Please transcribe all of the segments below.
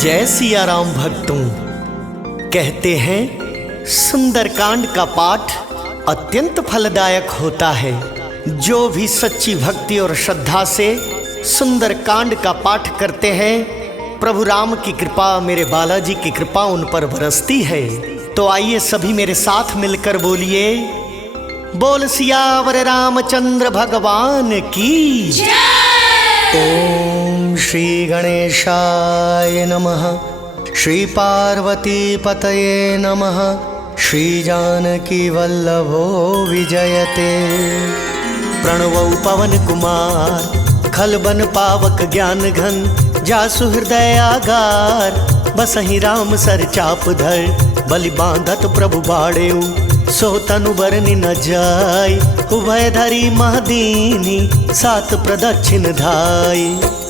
जय सिया राम भक्तों। कहते हैं सुंदरकांड का पाठ अत्यंत फलदायक होता है। जो भी सच्ची भक्ति और श्रद्धा से सुंदरकांड का पाठ करते हैं, प्रभु राम की कृपा, मेरे बालाजी की कृपा उन पर बरसती है। तो आइए सभी मेरे साथ मिलकर बोलिए, बोल सियावर रामचंद्र भगवान की जय। ओम श्री गणेशाय नमः, श्री पार्वती पतये नमः, श्री जानकी वल्लभो विजयते। प्रणवौ पवन कुमार, खलबन पावक ज्ञान घन, जासु हृदय आगार, बसहि राम सर चाप धर, बलि बांधत प्रभु बाड़ेऊ, सो तनु बरनि न जाय, उभय धरी महदीनी, सात प्रदक्षिण धाय।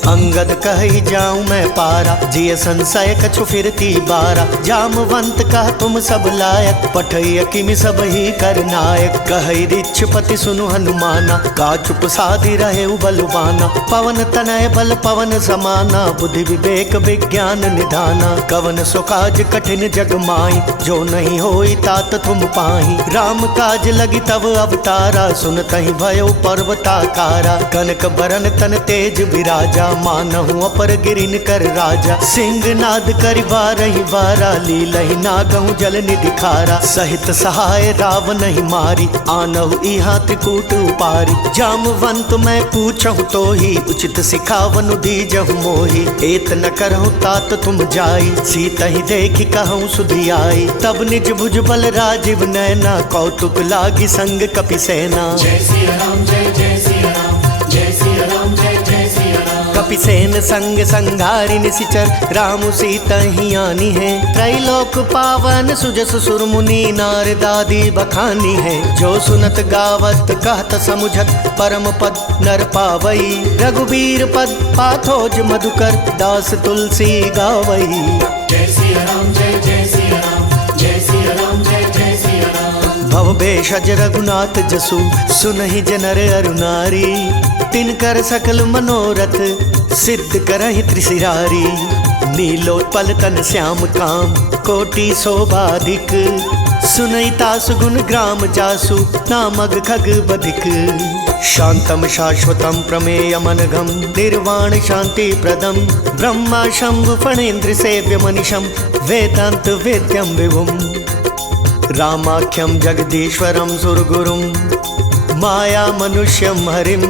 अंगद कहि जाऊं मैं पारा, जिय संशय कछु फिरती बारा, जामवंत कह तुम सब लायक, पठय किमि सब ही कर नायक। कहि रिच्छपति सुनु हनुमाना, का चुप साधि रहे बलवाना, पवन तनय बल पवन समाना, बुद्धि विवेक विज्ञान निधाना। कवन सो काज कठिन जग माई, जो नहीं होई तात तुम पाही। राम काज लगी तब अवतारा, सुनतहि भयो पर्वताकारा। कनक बरन तन तेज विराजा, मानहु अपर गिरिन कर राजा। सिंह नाद करि बारहि बारा, लीलहि नागहु जल निधि खारा। सहित सहाय रावण ही मारी, आनहु इहा त्रिकूट उपारी। जामवंत मैं पूछहु तो ही, उचित सिखावनु दीजहु मोहि। एत न करहु तात तुम जाई, सीतहि देखि कहूँ सुधियाई। तब निज भुज बल राजीव नैना, कौतुक लागी संग कपिसेना। जय सिया राम जय जय सिया राम, जय सिया राम जय जय सिया राम। कपिसेन संग संघारि निशिचर, रामु सीता ही आनी है। त्रैलोक पावन सुजस सुर मुनि, नारद आदि बखानी है। जो सुनत गावत कहत समुझत, परम पद नर पावई। रघुबीर पद पाथोज मधुकर, दास तुलसी गावई। जय सिया राम जय जय सिया राम, जय सिया राम जय जय सिया राम। भव भेषज रघुनाथ जसु, सुनहि जनर अरु नारी। तिनकर सकल मनोरथ, सिद्ध करहि त्रिशिरारी। नीलोत्पल तन श्याम काम, कोटि शोभाधिक। सुनहि तासु गुण ग्राम जासु, नामग खग बधिक। शांतम शाश्वतम प्रमेयमनघम, निर्वाण शांति प्रदम। ब्रह्मा शंभु फणेन्द्र सेव्य मनिषम, वेदांत वेद्यम विभुम। रामाख्यम जगदीश्वरम सुरगुरुम, माया मनुष्यम हरिम।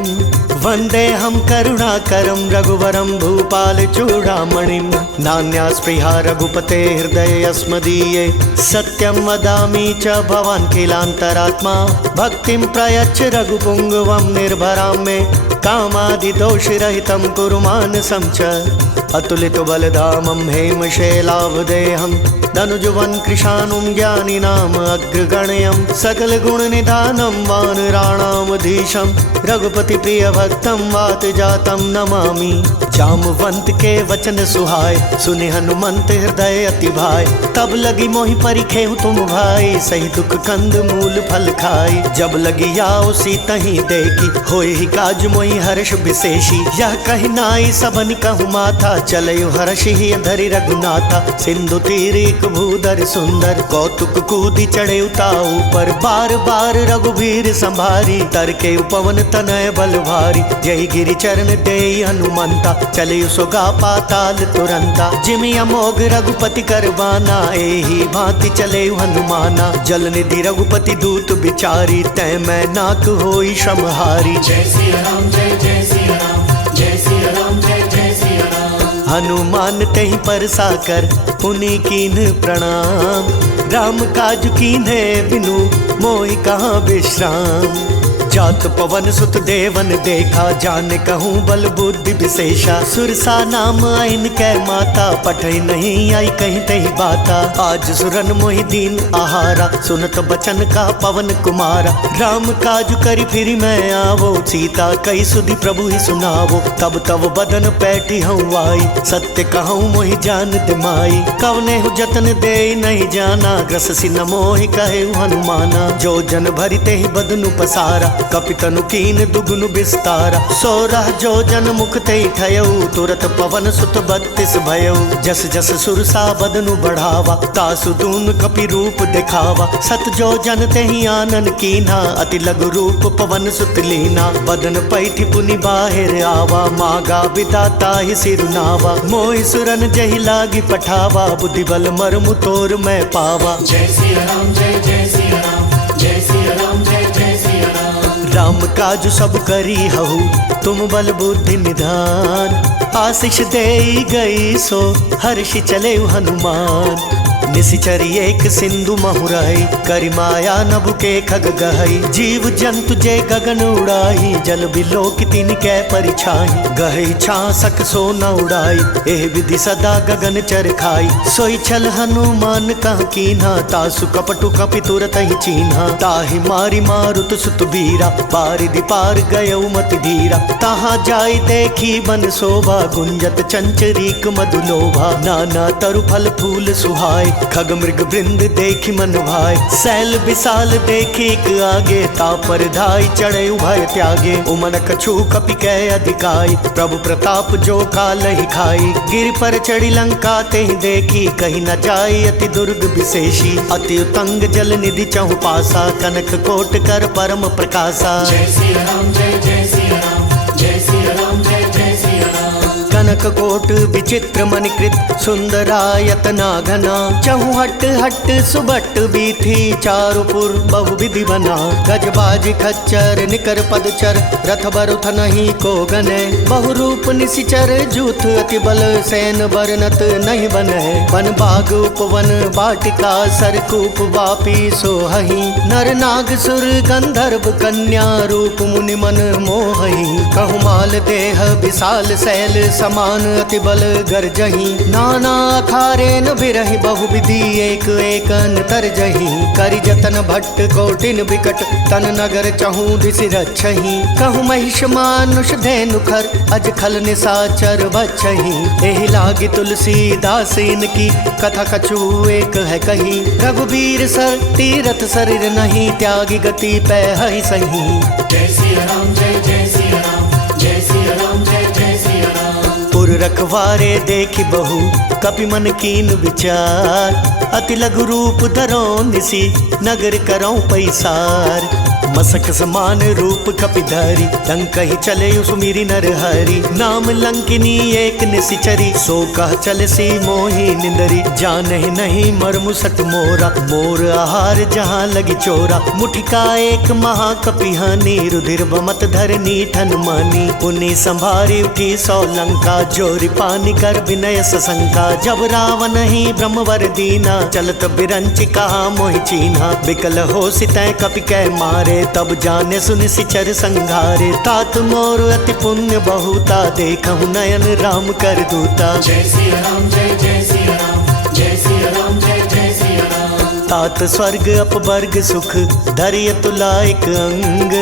वंदे हम करुणाकरम, रघुवरम भूपाल चूड़ामणिम। नान्या स्पृहा रघुपते हृदय अस्मदीये, सत्यम वदामि च भवान् किलांतरात्मा। भक्तिं प्रयच्छ रघुपुंगवं, निर्भरां मे कामादिदोषरहितं कुरु मानसं च। अतुलित बलधामं हेमशैलावदेहं, धनुजवन कृशानुं ज्ञानिनाम अग्रगण्यं। सकल गुण निधानं वानराणामधीशं, रघुपति प्रिय भक्तं वात जातं नमामि। जामवंत के वचन सुहाय, सुनि हनुमंत हृदय अति भाय। तब लगी मोहि परिखेहु तुम भाई, सही दुख कंद मूल फल खाई। जब लगी आओ सीतहि देखी, होय ही काज मोहि हर्ष विशेषी। यह कहि नाई सबन कहु माथा, चलयु हर्षि धरि रघुनाथा। सिंधु तीर एक भूधर सुंदर, कौतुक कूदि चढ़े ताऊ पर। बार बार रघुबीर संभारी, तर के उपवन तनय बल भारी। जय गिरि चरण देई हनुमंता, चलयु सोगा पाताल तुरंता। जिमि अमोघ रघुपति करवाना, एही भांति चले हनुमाना। जल निधि रघुपति दूत बिचारी, तै मैं नाक होई श्रमहारी। जय सिया राम जय जय सिया राम, जय सिया राम जय जय सिया राम। हनुमान तहि परसा कर, पुनि कीन्ह प्रणाम। राम काज कीन्हे बिनु, मोहि कहाँ विश्राम। जात पवन सुत देवन देखा, जान कहूँ बल बुद्धि विशेषा। सुरसा नाम आइन कै माता, पठै नहीं आई कहीं तही बाता। आज सुरन मोहि दीन आहारा, सुनत बचन का पवन कुमारा। राम काज करि फिरि मैं आवो, सीता कई सुधि प्रभु ही सुनावो। तब तब बदन पैठी हूँ आई, सत्य कहूँ मोहि जान दिमाई। कवने हु जतन दे नहीं जाना, ग्रस सिन मोहि कहे हनुमाना। जो जन भरिते ही बदनु पसारा, कपितनु कीन दुगुन विस्तारा। 16 जो जन मुख ते ठयऊ, तुरत पवन सुत 32 भयऊ। जस जस सुरसा बदनु बढ़ावा, तासु दून कपि रूप दिखावा। 7 जो जन तेहि आनन कीन्हा, अति लघु रूप पवन सुत लीना। बदन पैठि पुनि बाहिर आवा, मागा विदाता ही सिरुनावा। मोहि सुरन जहि लागी पठावा, बुद्धि बल मर्मु तोर मैं पावा। जय सिया राम जय जय सिया राम, जय सिया राम जय जय सिया राम। राम काज सब करी हहु, तुम बल बुद्धि निधान। आशीष देई गई सो, हर्षि चले हनुमान। निशिचर एक सिंधु महुरई, करि माया नभु के खग गहई। जीव जंतु जे गगन उड़ाई, जल बिलोक तिनकै परिछाई। गहई छासक सो न उड़ाई, एह विधि सदा गगन चर खाई। सोई छल हनुमान कह कीन्हा, तासु कपटु कपि तुरत ही चीन्हा। ताहि मारी मारुत सुत बीरा, बारिधि पार गयऊ मति धीरा। तहाँ जाई देखी बन शोभा, गुंजत चंचरीक मधुलोभा। नाना तरु फल फूल सुहाय, खग मृग वृंद देखी मन भाई। सैल विशाल देखी एक आगे, तापर धाई चढ़े उभय त्यागे। उमन कछु कपि कै अधिकाई, प्रभु प्रताप जो काल ही खाई। गिर पर चढ़ी लंका तेहि देखी, कहीं न जाई अति दुर्ग विशेषी। अति उतंग जल निधि चहु पासा, कनक कोट कर परम प्रकाशा। जय सिया राम जय जय सिया राम, जय सिया राम जय जय सिया राम। कनक कोट विचित्र मणिकृत, सुंदरायतना घना। चहु हट हट सुबट बीथी, चारुपुर बहुविधि बना। गजबाज खच्चर निकर पदचर, रथ बरुथ नहीं को गने। बहुरूप निशिचर जूथ, अति बल सैन बरनत नहीं बने। वन बाग उपवन बाटिका, सरकूप वापी सोहही। नर नाग सुर गंधर्व कन्या, रूप मुनि मन मोहही। कहु माल देह विशाल शैल, समान अति बल गर्जही। नाना अखारेन बिरहि, बहुविधि एक एक अंतर जही। करि जतन भट्ट कोटिन विकट, तन नगर चहु दिशि रक्षही। कहु महिष मानुष धेनु खर, अज खल निशाचर बच्छही। एहि लागी तुलसीदास इनकी, कथा कछु एक है कही। रघुबीर सर तीरथ शरीर नहीं, त्यागी गति पै हहि सही। जय सिया राम जय जय सिया राम, जय सिया राम जय जय सिया राम। पुर रखवारे देखी बहु, कपि मन कीन विचार। अति लघु रूप धरो निसी, नगर करौ पैसार। मसक समान रूप कपिधारी, लंक ही चले सुमिरी नर हरि। नाम लंकिनी एक निशिचरी, सो कह चल सी मोही निंदरी। जानहि नहीं मर्मु सट मोरा, मोर आहार जहाँ लगी चोरा। मुठिका एक महाकपिहानी, रुधिर बमत धरनी ठन मानी। पुनि संभारी उठी 100 लंका, जोरी पानी कर विनय सशंका। जब रावण ही ब्रह्मवर दीना, चलत बिरंच कहा मोहि चीन्हा। बिकल हो सितै कपि कै मारे, तब जाने सुन सिचर संघारे। तात मोर अति पुण्य बहुता, देखहु नयन राम कर दूता। जय सिया राम जय जय सिया राम, जय सिया राम जय जय सिया राम। तात स्वर्ग अपवर्ग सुख, धरिय तुलाइक अंग।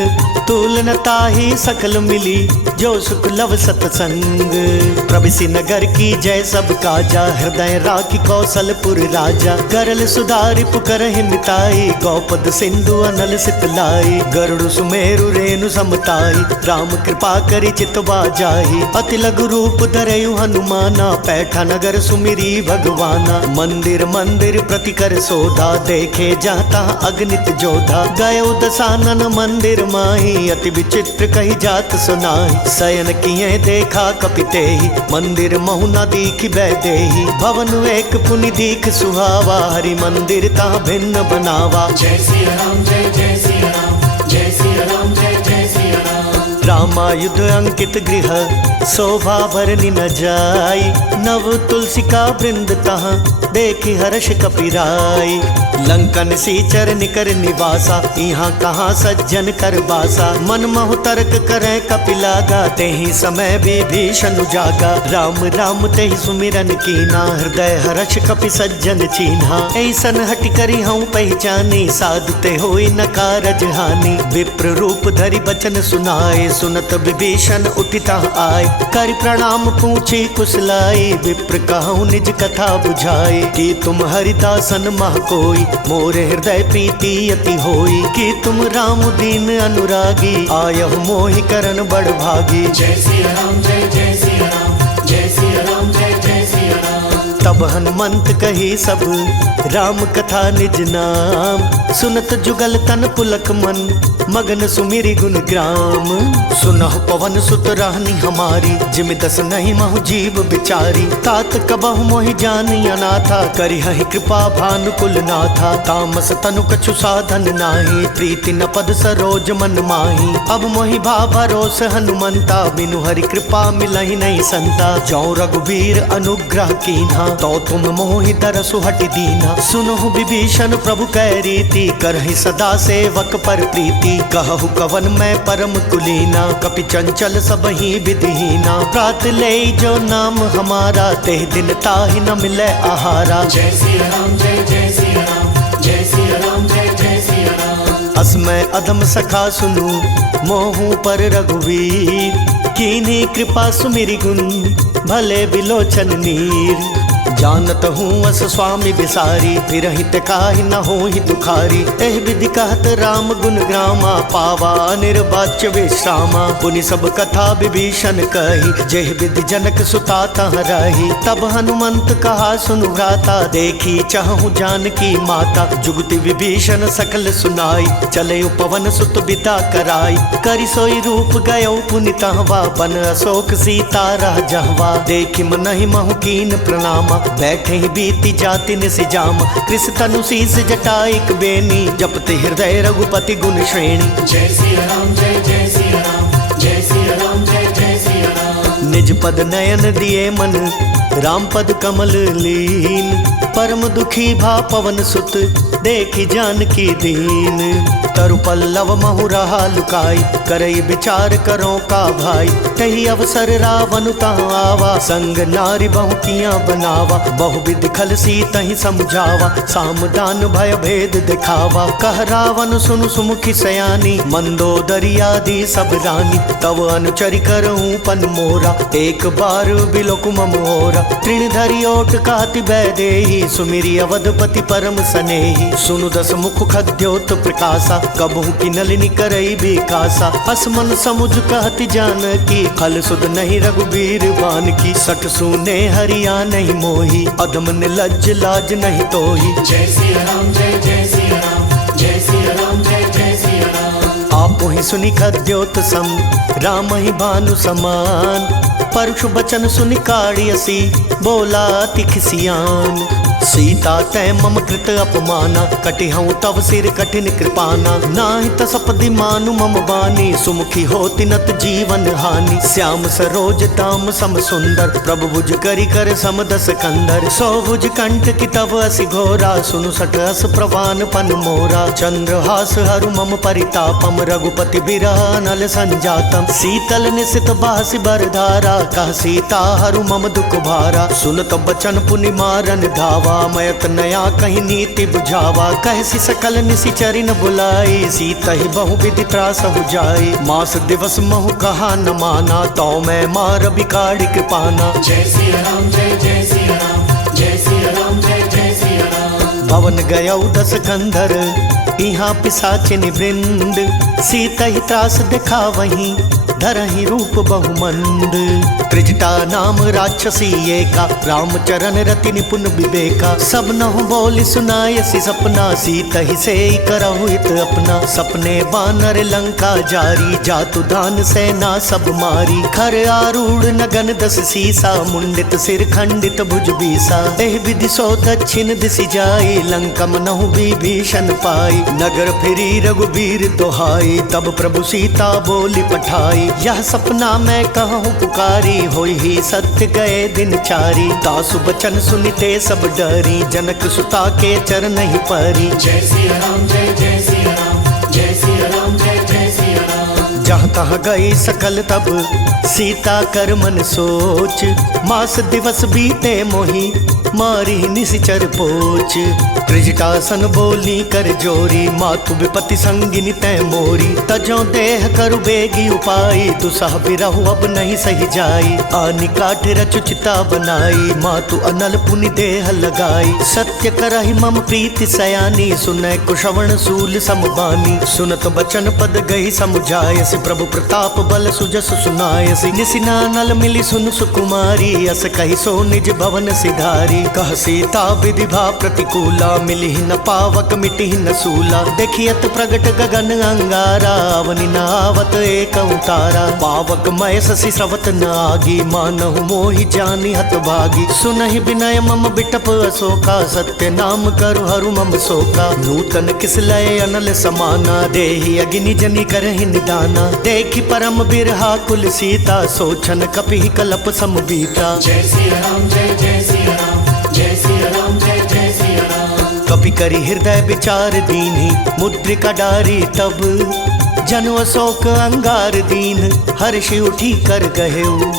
तुलन ताहि सकल मिली, जो सुख लव सतसंग। प्रभिसि नगर की जय सब काजा, हृदय राखी कौशलपुर राजा। करल सुधारि पुकरहि मिताई, गौपद सिंधु अनल सितलाई। गरुड़ सुमेरु रेणु समताई, राम कृपा करि चितवा जाहि। अति लघु रूप धरयु हनुमाना, पैठा नगर सुमिरी भगवाना। मंदिर मंदिर प्रति कर सोधा, देखे जाता अगणित जोधा। गयो दसानन मंदिर माही, अति विचित्र कही जात सुनाई। शयन किए देखा कपितेहि, मंदिर महु न दीखि बैदेहि। भवन एक पुनि दीख सुहावा, हरि मंदिर ता भिन्न बनावा। जय सिया राम जय जय सिया राम, जय सिया राम जय जय सिया राम। रामायुध अंकित गृह, शोभा भरनी न जाई। नव तुलसी का वृंद तहाँ, देखी हर्ष कपिराई। लंकन सीचर निकर निवासा, यहाँ कहाँ सज्जन कर बासा। मन महु तर्क करे कपिलागा, तेहि समय विभीषण जागा। राम राम तेहि सुमिरन कीना, हृदय हर्ष कपि सज्जन चीन्हा। ऐसन हटि करि हऊँ पहचानी, साधु ते होई न कारज हानि। विप्र रूप धरि बचन सुनाए, सुनत विभीषण उठिता आए, कर प्रणाम पूछी कुशलाई। विप्र कहूँ निज कथा बुझाए, कि तुम हरिदासन मह कोई, मोरे हृदय प्रीति अति होई। कि तुम राम दीन अनुरागी, आयहु मोहि करन बड़ भागी। जय सिया राम जय जय सिया राम, जय सिया राम जय जय सिया राम। तब हनुमंत कही सब राम कथा निज नाम, सुनत जुगल तन पुलक मन, मगन सुमिरि गुण ग्राम। सुनहु पवन सुत रानी हमारी, जिमि दस नहीं महु जीव बिचारी। तात कबहु मोहि जानि अनाथा, करिहहि कृपा भानुकुल नाथा। तामस तनु कछु साधन नाही, प्रीति न पद सरोज मन माही। अब मोहि भा भरोस हनुमंता, बिनु हरि कृपा मिलहि नहीं संता। जौ रघुबीर अनुग्रह कीन्हा, तो तुम मोहि दरसु हटि दीना। सुनहु विभीषण प्रभु कै रीति, करहि सदा सेवक पर प्रीति। कहु कवन मैं परम कुलीना, कपि चंचल सबहि विधिहीना। प्रात ले जो नाम हमारा, तेह दिन ताहि न मिले आहारा। जय सिया राम जय जय सिया राम, जय सिया राम जय जय सिया राम। अस मैं अधम सखा सुनु, मोहू पर रघुवीर। कीन्ही कृपा सुमिरि गुण, भले बिलोचन नीर। जानत हूँ अस स्वामी बिसारी, फिरहित काहि न होहि दुखारी। एह विधि कहत राम गुण ग्रामा, पावा निर्वाच्य विश्रामा। पुनि सब कथा विभीषण कही, जेह विधि जनक सुता तह रही। तब हनुमंत कहा सुनु भ्राता, देखी चाहूँ जानकी माता। जुगति विभीषण सकल सुनाई, चले पवन सुत बिदा कराई। करि सोई रूप गयो पुनि तहवा, बन अशोक सीता रह जहवा। देखि मनहि महु कीन प्रणामा, बैठे ही बीती जाति निसिजाम। कृष तनु शीस जटाइक बेनी, जपते हृदय रघुपति गुण श्रेणी। जय सिया राम जय जय सिया राम, जय सिया राम जय जय सिया राम। निज पद नयन दिए मन, राम पद कमल लीन। परम दुखी भा पवन सुत, देखी जानकी दीन। तरु पल्लव महु रहा लुकाई, करई विचार करो का भाई। तही अवसर रावण तहाँ आवा, संग नारी बहु किया बनावा। बहु विधि खल सी तही समझावा, सामदान भय भेद दिखावा। कह रावण सुनु सुमुखी सयानी, मंदोदरी आदि सब रानी। तव अनुचरि करऊं पन मोरा, एक बार बिलोकु मम होरा। तृण धरि ओट कहति बैदेही, सुमिरि अवधपति परम सनेही। सुनु दस मुख खद्योत प्रकाशा, कबहू की नलिनी करई बिकासा। असमन समुझ कहति जानकी, खल सुध नहीं रघुबीर बान की। सठ सुने हरिया नहीं मोही, अधम निर्लज्ज लाज नहीं तोही। जय सिया राम जय जय सिया राम, जय सिया राम जय जय सिया राम। आपो ही सुनि खद्योत सम, राम ही भानु समान। परशु बचन सुनि काढ़ियसी, बोला अति खिसियान। सीता तै मम कृत अपमाना, कटिहऊँ तव सिर कठिन कृपाना। नाहि तसपदि मानु मम बानी, सुमुखी होति नत जीवन हानि। श्याम सरोज दाम सम सुंदर, प्रभु भुज करि कर सम दस कंदर। सौ भुज कंठ की तव असि घोरा, सुनु सठ अस प्रवान पन मोरा। चंद्रहास हरु मम परितापम, रघुपति बिरह नल संजातम। शीतल निशित बासि बरधारा, कह सीता हरु मम दुख भारा। सुनत बचन पुनि मारन धावा, मयत नया कहीं नीति बुझावा। कहसी सकल निशिचरि न बुलाई, सीता ही बहु विधि त्रास हो जाई। मास दिवस महु कहा न माना, तो मैं मार बिकाड़ी कृपाना। जय सिया राम जय जय सिया राम, जय सिया राम जय जय सिया राम। भवन गयौ दस कंधर, इहाँ पिशाचिनि वृंद। सीता ही त्रास दिखा वहीं, धरहि रूप बहुमंद। त्रिजटा नाम राक्षसी एका, रामचरण रति निपुण विवेका। सब नहु बोली सुनायसी सपना, सीता ही से करहु हित अपना। सपने बानर लंका जारी, जातु दान सेना सब मारी। खर आरूढ़ नगन दस सीसा, मुंडित सिर खंडित भुज बीसा। एह विधि सो दक्षिण दिशि जाई, लंका मनहु विभीषण पाई। नगर फिरी रघुबीर दोहाई, तब प्रभु सीता बोली पठाई। यह सपना मैं कहूँ पुकारी, होई ही सत्य गए दिन चारी। तासु बचन सुनिते सब डरी, जनक सुता के चरण ही परी। जय सिया राम जय जय सिया राम, जय सिया राम जय जय सिया राम। जहाँ तहाँ गई सकल तब सीता कर मन सोच, मास दिवस बीते मोही मारी निशिचर पोच। त्रिजटासन बोली कर जोरी, मातु विपति संगिनी तै मोरी। तजो देह करु बेगी उपाई, दुसह बिरहु अब नहीं सही जाई। आनि काठ रचुचिता बनाई, मातु अनल पुनि देह लगाई। सत्य करहि मम प्रीति सयानी, सुनय कुशवण सूल समबानी। सुनत बचन पद गई समुझायसि, प्रभु प्रताप बल सुजस सुनायसि। निसिना नल मिली सुन सुकुमारी, अस कहि सो निज भवन सिधारी। कह सीता विधि भा प्रतिकूला, मिली न पावक मिटी न सूला। देखियत प्रगट गगन अंगारा, अवनि न आवत एक उतारा। पावक मय शशि स्रवत न आगी, मानहु मोहि जानि हत भागी। सुनहि विनय मम बिटप अशोका, सत्य नाम करु हरु मम शोका। नूतन किस लय अनल समाना, देहि अग्नि जनि करहि निदाना। देखि परम बिरहा कुल सीता, सोचन कपि कलप समबीता। जय सिया राम जय जय सिया राम, जय सिया राम जय जय सिया राम। कपि करि हृदय विचार दीन्हि, मुद्रिका डारी तब। जनु अशोक अंगार दीन, हर्षि उठी कर गहेउ।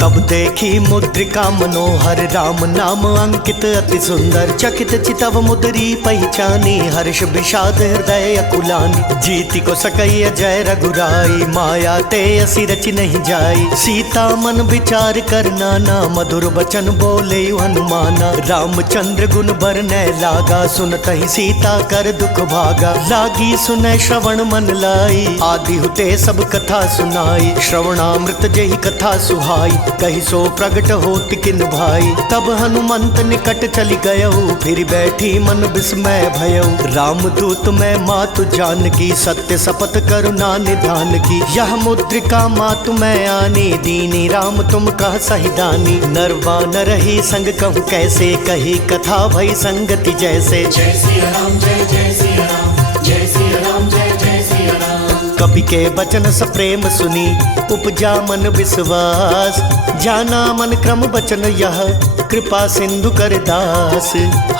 तब देखी मुद्रिका मनोहर, राम नाम अंकित अति सुंदर। चकित चितव मुद्री पहचानी, हर्ष विषाद हृदय अकुलानी। जीति को सकई अजय रघुराई, माया ते असी रचि नहीं जाई। सीता मन विचार कर नाना, मधुर बचन बोले हनुमाना। रामचंद्र गुण बरनय लागा, सुनत ही सीता कर दुख भागा। लागी सुनय श्रवण मन लाई, आदि हुते सब कथा सुनाई। श्रवणामृत जही कथा सुहाई, कही सो प्रगट होत किन भाई। तब हनुमंत निकट चली गयऊ, फिर बैठी मन विस्मय भयऊ। रामदूत मैं मातु जानकी, सत्य शपथ करुणा निधान की। यह मुद्रिका मातु मैं आनी, दीनी राम तुम कह सही दानी। नरवा न रही संग कहूँ कैसे, कही कथा भई संगति जैसे। जय सिया राम जय जय सिया राम, जय सिया राम जय जय सिया राम। कपि के बचन सप्रेम सुनी, उपजा मन विश्वास। जाना मन क्रम बचन यह, कृपा सिंधु कर दास।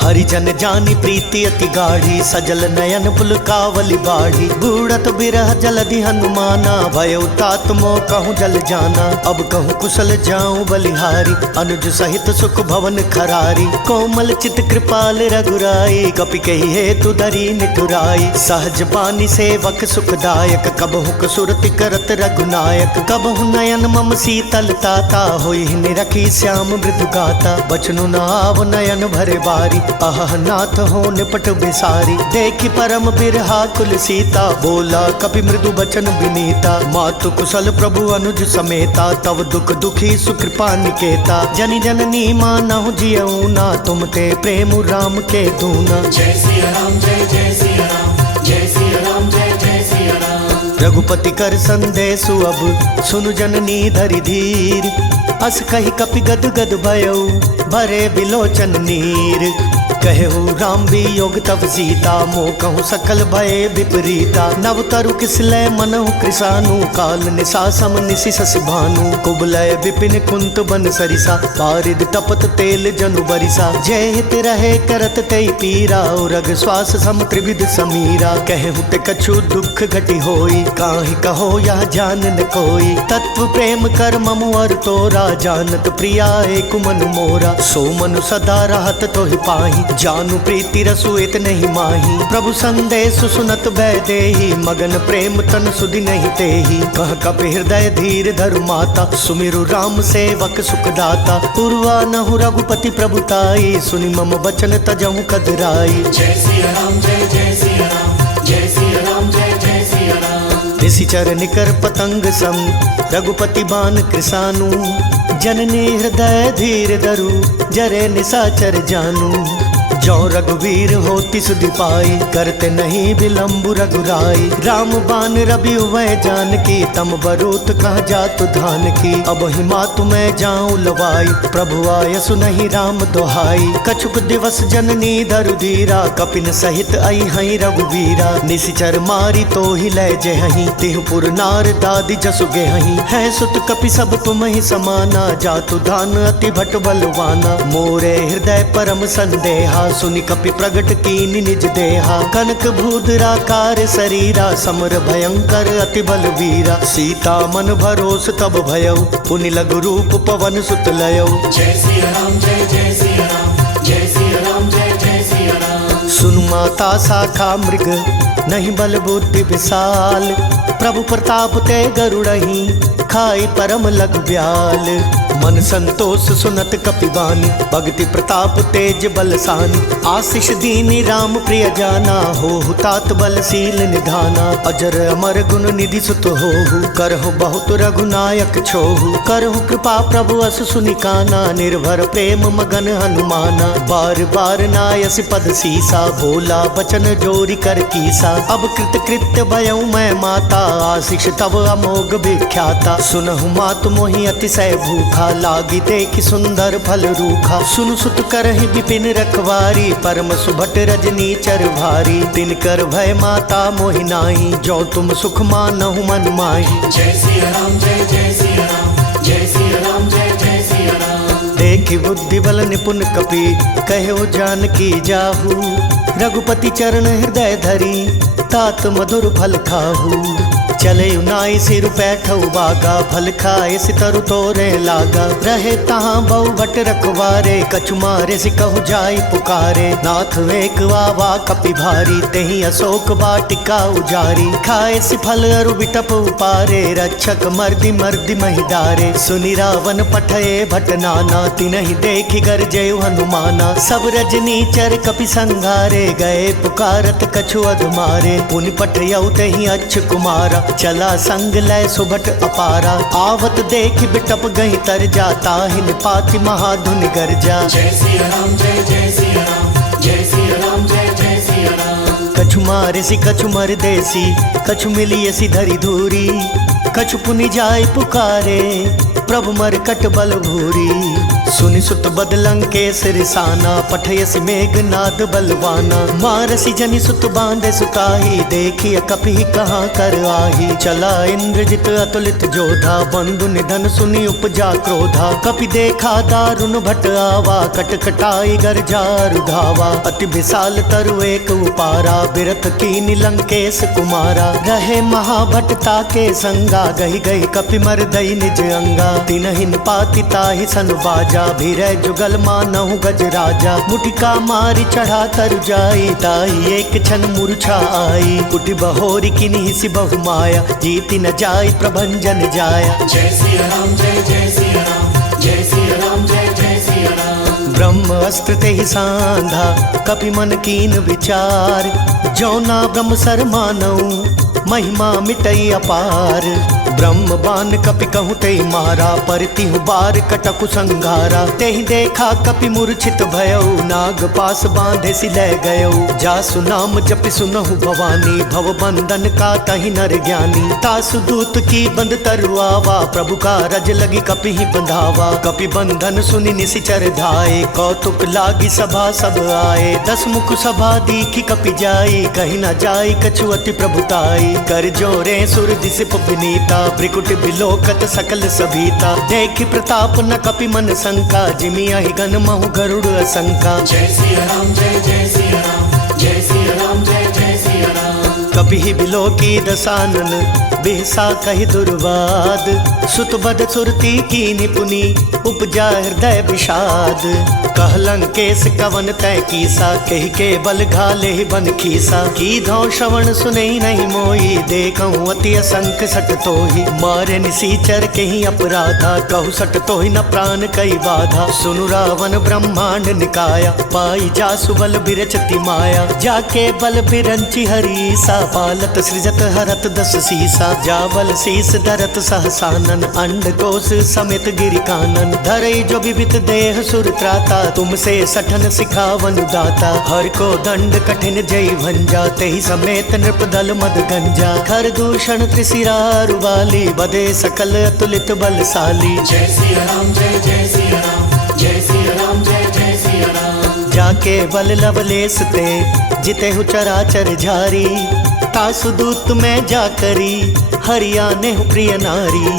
हरिजन जानी प्रीति अति गाढ़ी, सजल नयन पुलकावली बाढ़ी। बूढ़त बिरह जलधि हनुमाना, भयउ तात मोह कहूँ जल जाना। अब कहूँ कुशल जाऊँ बलिहारी, अनुज सहित सुख भवन खरारी। कोमल चित कृपाल रघुराई, कपि कही हेतु धरी निठुराई। सहज बानी सेवक सुखदायक, कबहु कसुरति करत रघुनायक। कबहु नयन मम शीतल ताता, होई निरखी श्याम मृदु गाता। बचनु नाव नयन भरे बारी, अह नाथ हो निपट बिसारी। देखी परम बिरहा कुल सीता, बोला कपि मृदु बचन विनीता। मातु कुशल प्रभु अनुज समेता, तव दुख दुखी सुकृपा निकेता। जनि जननी मानहु जियऊ ना, तुम ते प्रेम राम के दूना। जय सिया राम जय जय सिया राम, जय सिया राम जय जय सिया राम। रघुपति कर संदेशु अब, सुनु जननी धरि धीर। अस कही कपि गद गद भयऊ, भरे बिलोचन नीर। कहु राम वियोग तब सीता, मोह कहूँ सकल भय विपरीता। नव तरु किसलय मनहु कृसानु, काल निशा सम निशि शशि भानु। कुबलय विपिन कुंत बन सरिसा, पारिद तपत तेल जनु बरिसा। जय हित रहे करत तई पीरा, रग श्वास सम त्रिविध समीरा। कहु ते कछु दुख घटी होई, काहि कहो यह जान न कोई। तत्व प्रेम कर ममु अर तोरा, जानत प्रिया एक मन मोरा। सो मनु सदा रहत तोहि पाहि, जानू प्रीति रसु इत नहीं माही। प्रभु संदेश सुनत भय देहि, मगन प्रेम तन सुधि नहीं तेहि। कह कपि हृदय धीर धरु माता, सुमिरु राम सेवक सुखदाता। पूर्वा नहु रघुपति प्रभुताई, सुनि मम वचन तजहु कदराई। जय सिया राम जय जय सिया राम, जय सिया राम जय जय सिया राम। निशिचर निकर पतंग सम, रघुपति बान कृसानु। जननी हृदय धीर धरु, जरे निशाचर जानू। जो रघुवीर होति सुधि पाई, करते नहीं विलम्बु रघुराई। राम बान रवि वह जानकी, तम बरूत कह जातु धान की। अब ही मातु मैं जाऊं लवाई, प्रभु आय सुनहि राम दोहाई। कछुक दिवस जननी धरु धीरा, कपिन सहित आई हई रघुवीरा। निशिचर मारी तो ही लय जहहि, तिहुपुर नार दादी जसु गेहहि। है सुत कपि सब तुम ही समाना, जातु धान अति भट बलवाना। मोरे हृदय परम संदेहा, सुनि कपि प्रगट कीनि निज देहा। कनक भूधराकार शरीरा समर भयंकर अति बल वीरा। सीता मन भरोस तब भयउ पुनि लघु रूप पवन सुत लयउ। जय सिया राम जय जय सिया राम जय सिया राम जय जय सिया राम। सुनु माता शाखा मृग नहीं बल बुद्धि विशाल। प्रभु प्रताप ते गरुड़हि खाई परम लघु ब्याल। मन संतोष सुनत कपिवानी भक्ति प्रताप तेज बलसानी। आशीष दीनी राम प्रिय जाना हो तात बलशील निधाना। अजर अमर गुण निधि सुत होहु करहु बहुत रघुनायक छोहु। करहु कृपा प्रभु अस सुनिकाना निर्भर प्रेम मगन हनुमाना। बार बार नायस पद सीसा बोला बचन जोरी कर कीसा। अब कृत कृत्य भयउ मैं माता आशीष तब अमोघ विख्याता। सुनहु मातु मोहि अतिशय भूखा लागी देखि सुंदर फल रूखा। सुनु सुत करहि विपिन रखवारी परम सुभट रजनी चर भारी। तिनकर भय माता मोहि नाहि जो तुम सुख मानहु मन माहि। जय सिया राम जय जय सिया राम जय सिया राम जय जय सिया राम। देखि बुद्धि बल निपुण कपि कहो जानकी जाहू। रघुपति चरण हृदय धरी तात मधुर फल खाहू। चले उनाई सिर बैठऊ बागा फल खाए सितरु तोरे लागा। रहे तहाँ बहु बट रखवारे कछु मारे सिकहु जाई पुकारे। नाथ एक वावा कपि भारी तेहि अशोक वाटिका उजारी। खाए सि फल अरु बिटप उपारे रक्षक मर्दि मर्दि महिदारे। सुनि रावण पठये भट नाना तिनहि देखि गरजयु हनुमाना। सब रजनी चर कपि संघारे गए पुकारत कछु अधमारे। पुनि पठयउ तेहि अच्छ कुमारा चला संग लय सुभट अपारा। आवत देख बिटप गई तर जाता हिन पाति महाधुनि गर्जा। जय सिया राम जय जय सिया राम जय सिया राम जय जय सिया राम। कछु मारे सी कछु मर देसी कछु मिली सी धरी धूरी। कछु पुनि जाय पुकारे प्रभु मरकट बल भूरी। सुनि सुत बदलंकेश रिसाना पठयसि मेघनाद बलवाना। मारसी जनि सुत बांधे सुताही देखिय कपि कहाँ कर आही। चला इंद्रजित अतुलित जोधा बंधु निधन सुनि उपजा क्रोधा। कपि देखा दारुण भट आवा कटकटाई गर्जार धावा। अति विशाल तरु एक उपारा बिरथ कीनि लंकेश कुमारा। रहे महाभटता के संगा गही गही कपि मर दई निज अंगा। तिनहिन पाति ताहि सन बाजा भीरै जुगल मानहु गज राजा। मुटिका मारी चढ़ा तर जाई ताहि एक क्षण मूर्छा आई। कुटि बहोरी किन्हि सि बहु माया जीति न जाई प्रभंजन जाया। जय सिया राम जय जय सिया राम जय सिया राम जय जय सिया राम। ब्रह्म अस्त्र तेहि सांधा कपि मन कीन विचार। जौना ब्रह्म सर मानऊ महिमा मिटई अपार। ब्रह्म बान कपि कहूँ तेहि मारा परतिहु बार कटकु संघारा। तेहि देखा कपि मूर्छित भयउ नाग पास बांधे सि लै गयउ। जासु नाम जपि सुनहु भवानी भव बंधन का तहि नर ज्ञानी। तासु दूत की बंद तरुआवा प्रभु का रज लगी कपि ही बंधावा। कपि बंधन सुनि निशिचर धाये कौतुक लागी सभा सब आए। दस मुख सभा दीखि कपि जाई कहीं न जाई कछु अति प्रभुताई। कर जोरे सुर दिसिप विनीता ब्रिकुट बिलोकत सकल सभीता। देखि प्रताप न कपि मन शंका जिमि अहि गन महु गरुड़ असंका। जय सिया राम जय जय सिया राम जय सिया राम जय जय सिया राम। कपि ही बिलोकी दसानन बिहसा कहि दुर्वाद। सुत बद सुरती कीनि पुनि उपजा हृदय विषाद। कहलंकेश कवन तय कीसा कहि के बल घाले बन खीसा। की धौ श्रवण सुनई नहीं मोई देखऊँ अति असंख सट तोहि। मारे निसीचर केहि अपराधा कहु सट तोहि न प्राण कई बाधा। सुनु रावण ब्रह्मांड निकाया पाई जासु बल बिरचति माया। जाके बल बिरंचि हरीसा पालत सृजत हरत दस सीसा। जाबल शीस धरत सहसानन अंड कोश समेत गिरि कानन। धरई जो विविध देह सुर त्राता तुमसे सठन सिखावन दाता। हर को दंड कठिन जय भंजा तेहि समेत नृप दल मद गंजा। खर दूषण त्रिशिरारु वाली बदे सकल अतुलित बलशाली। जय सिया राम जय जय सिया राम जय सिया राम जय जय सिया राम। जाके बल लवलेस ते जिते हु चराचर झारी। तासु दूत में जाकरी हरियाने हु प्रिय नारी।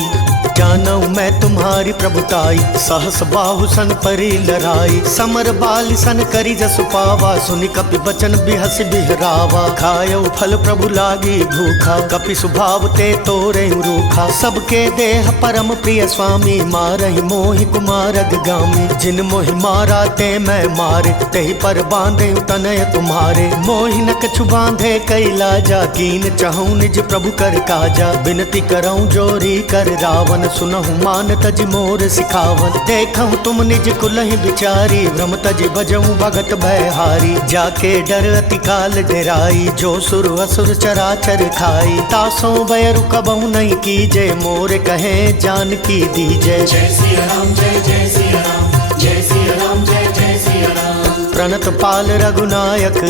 जानऊ मैं तुम्हारी प्रभुताई, सहस बाहु सन परी लड़ाई, समर बाल सन करी जसु पावा, सुनि कपि बचन बिहस बिहरावा, खायो फल प्रभु लागी भूखा, कपि सुभाव ते तोरे रूखा, सबके देह परम प्रिय स्वामी, मारहि मोहि कुमार गामी, जिन मोहि मारा ते मैं मारे, तेहि पर बांधे तनय तुम्हारे, मोहि न कछु बांधे कैला जा, कीन चहु निज प्रभु कर काजा, बिनती करऊं जोरी कर रावण, सुनहु मान तज मोर सिखावन, देखऊं तुम निज कुलहि बिचारी, भ्रम तज बजऊं भगत भयहारी, जाके डर अति काल डेराई, जो सुर असुर चराचर खाई, तासों बैरु कबहु नहीं कीजे, मोर कहे जान की दीजे। जय सिया राम जय जय सिया राम, जय सिया राम जय जय सिया राम। प्रणत पाल रघुनायक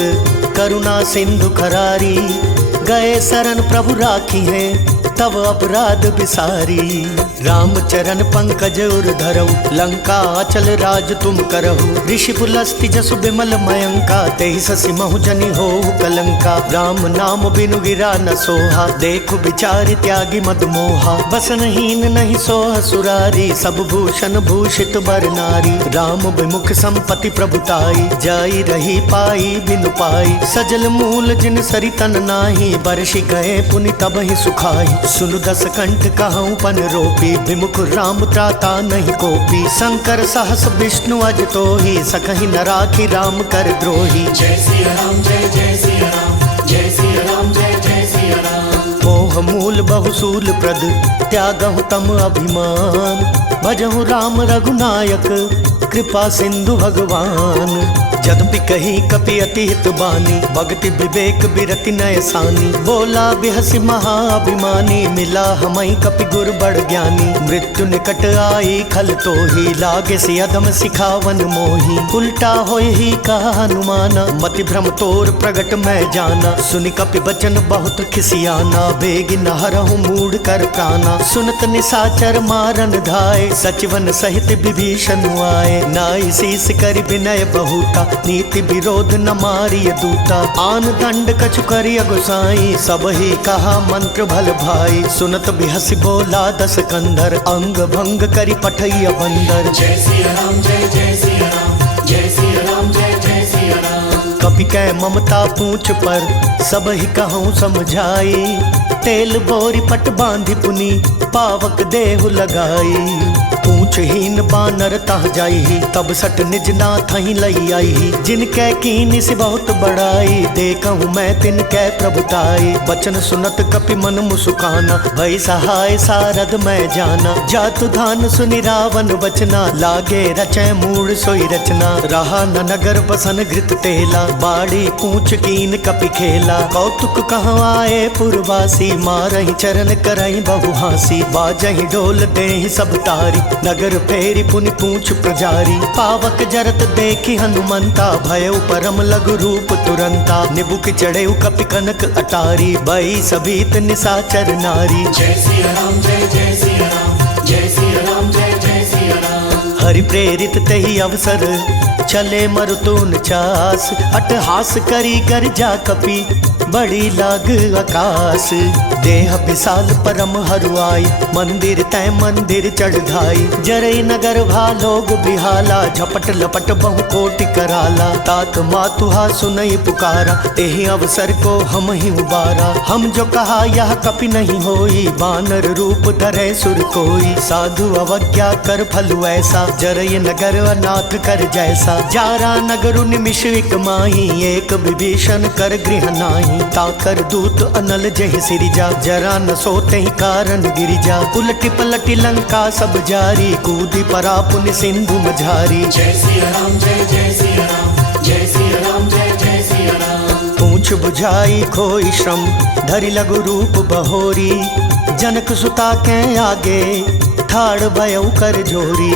करुणा सिंधु खरारी, गए शरण प्रभु राखी है तब अपराध बिसारी, राम चरण पंकज उर धरऊ, लंका अचल राज तुम करहु, ऋषि पुलस्ति जसु बिमल मयंका, तेहि ससि महु जनि होहु कलंका, राम नाम बिनु गिरा न सोहा, देखु बिचारि त्यागी मद मोहा, बसनहीन नहीं सोह सुरारी, सब भूषण भूषित बर नारी, राम विमुख संपत्ति प्रभुताई, जाई रही पाई बिनु पाई, सजल मूल जिन सरि तन नाही, बरषि गए पुनि तब ही सुखाई, सुनु दस कंठ कहूँ पन रोपी, विमुख राम त्राता नहीं कोपी, शंकर सहस विष्णु अज तो ही, सकहि न राखी राम कर द्रोही। जय सिया राम जय जय सिया राम, जय सिया राम जय जय सिया राम। मोह मूल बहुसूल प्रद त्यागहु तम अभिमान, भजहु राम रघुनायक कृपा सिंधु भगवान, जदपि कही कपि अति हित बानी, भक्ति विवेक बिरति नय सानी, बोला बिहसि महाअभिमानी, मिला हमई कपि गुर बड़ ज्ञानी, मृत्यु निकट आई खल तो ही, लागे से अधम सिखावन मोही, उल्टा होय ही कहा हनुमाना, मति भ्रम तोर प्रगट मैं जाना, सुनि कपि बचन बहुत खिसियाना, बेगी न हरहु मूढ़ कर प्राणा, सुनत निसाचर मारन धाय, सचिवन सहित विभीषण आए, नाई शीस करि विनय बहुता, नीति विरोध न मारिय दूता, आन दंड कछु करिय गोसाई, सब ही कहा मंत्र भल भाई, सुनत बिहसि बोला दस कंधर, अंग भंग करि पठैय बंदर। जय सिया राम जय जय सिया राम, जय सिया राम जय जय सिया राम। कपि कै ममता पूछ पर सब ही कहूँ समझाई, तेल बोरी पट बांधि पुनि पावक देहु लगाई, पूछहीन बानर तह जाई, तब सट निज नाथ ही लई आई, जिनकै कीन से बहुत बड़ाई, देखहु मैं तिनकै प्रभुताई, बचन सुनत कपि मन मुसुकाना, भई सहाय सारद मैं जाना, जातु धान सुनि रावण बचना, लागे रचै मूढ़ सोई रचना, रहा न नगर बसन घृत तेला, बाड़ी पूछ कीन कपि खेला, कौतुक कहाँ आए पुरवासी, मारहि चरण करहि बहु हासी, बाजहि ढोल देहि सब तारी, नगर फेरी पुनि पूछ प्रजारी, पावक जरत देखी हनुमंता, भयउ परम लघु रूप तुरंता, निबुक चढ़ेउ कपि कनक अटारी, बई सभीत निसाचर नारी। जय सिया राम जय जय सिया राम, जय सिया राम जय जय सिया राम। हरि प्रेरित तेहि अवसर चले मरुतुन चास, अटहास करी कर जा कपि बड़ी लाग आकाश, देह विशाल परम हरुआई, मंदिर तय मंदिर चढ़ धाई, जरई नगर भालोग बिहाला, झपट लपट बहु कोटि कराला, तात मातुहा सुनई पुकारा, तेहि अवसर को हम ही उबारा, हम जो कहा यह कपि नहीं होई, बानर रूप धरे सुर कोई, साधु अवज्ञा कर फल ऐसा, जरई नगर अनाथ कर जैसा, जारा नगरु निमिष एक माही, एक विभीषण कर गृह नाही, ताकर दूत अनल जहि सिरिजा, जरा न सोते ही कारण गिरिजा, उलटी पलटी लंका सब जारी, कूदी परा पुनि सिंधु मझारी। जय सिया राम जय जय सिया राम, जय सिया राम जय जय सिया राम। पूछ बुझाई खोई श्रम धरि लघु रूप बहोरी, जनक सुता के आगे ठाड़ भयउ कर जोरी,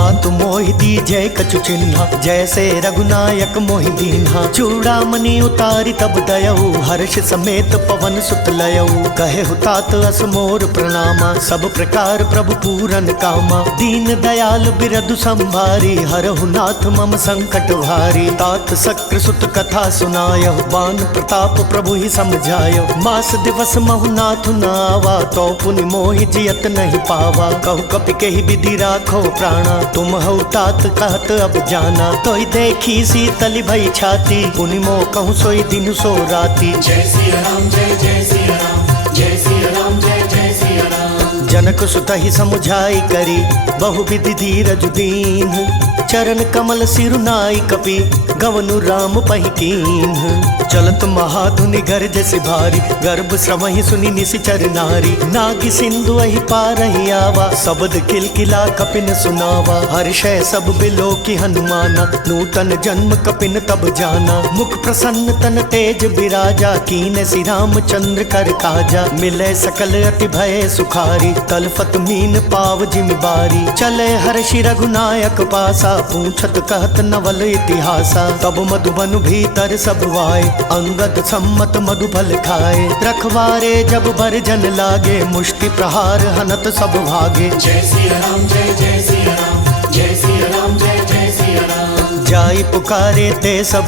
मातु मोहि दीजय कछु चिन्हा, जैसे रघुनायक मोहि दीन्हा। चूड़ामणि उतारी तब दयऊ, हर्ष समेत पवन सुत लयऊ। कहे हुतात अस मोर प्रणामा, सब प्रकार प्रभु पूरन कामा। दीन दयाल बिरदु संभारी, हरहु नाथ मम संकट भारी। तात सक्र सुत कथा सुनायहु, बान प्रताप प्रभु ही समझायहु। मास दिवस महु नाथु न आवा, तो पुनि मोहि जियत नहीं पावा। कहु कपि केहि विधि राखो प्राणा, तुम हऊ तात कहत अब जाना। तोहि देखी शीतल भई छाती, पुनि मोह कहूँ सोई दिन सो राती। जय सिया राम जय जय सिया राम, जय सिया राम जय जय सिया राम। जनक सुत ही समुझाई करी, बहु विधि धीरज दीन। चरण कमल सिरुनाई कपि, गवनु राम पहि कीन्ह। चलत महाधुनि गर्ज से भारी, गर्भ श्रवहि सुनि निशिचर नारी। नागी सिंधु अहि पारहि आवा, शब्द किलकिला कपिन सुनावा। हर्षै सब बिलो की हनुमाना, नूतन जन्म कपिन तब जाना। मुख प्रसन्न तन तेज बिराजा, कीन श्री रामचंद्र कर काजा। मिले सकल अति भय सुखारी, तलफत मीन पाव जिम बारी। चले हर्षि रघुनायक पासा, पूछत कहत नवल इतिहासा। तब मधुबन भीतर सब वाए, अंगद सम्मत मधुफल खाए। रखवारे जब बरजन लागे, मुष्टि प्रहार हनत सब भागे। जय सिया राम जय जय सिया राम, जय सिया राम जय जय सिया राम। जाई पुकारे ते सब,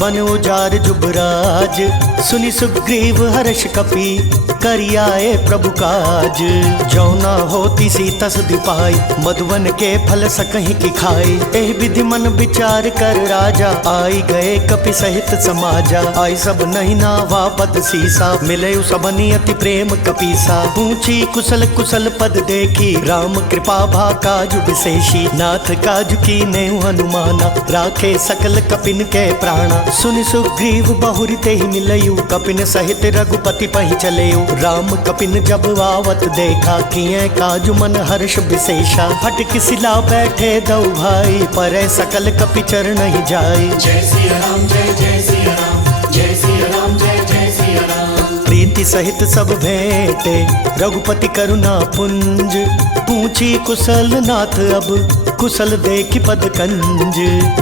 बन उजार जुबराज। सुनि सुग्रीव हर्ष कपि, करियाए प्रभु काज। जौना होती सी तस दिपाई, मधुवन के फल सकहीं की खाई। एह विधि मन विचार कर राजा, आई गए कपि सहित समाजा। आई सब नहीं नावा पद सीसा, मिले सबनी अति प्रेम कपीसा। पूछी कुशल कुशल पद देखी, राम कृपा भा काजु विशेषी। नाथ काजु की नेहु हनुमाना, राखे सकल कपिन के प्राणा। सुनि सुग्रीव बहुरी ते ही मिलयु, कपिन सहित रघुपति पहि चलेयु। राम कपिन जब आवत देखा, किए काजु मन हर्ष विशेषा। फटक सिला बैठे दो भाई, परे सकल कपि चरण ही जाई। जय सिया राम जय जय सिया राम, जय सिया राम जय जय सिया राम। प्रीति सहित सब भेंटे, रघुपति करुणा पुंज। पूछी कुशल नाथ अब, कुशल देखि पद कंज।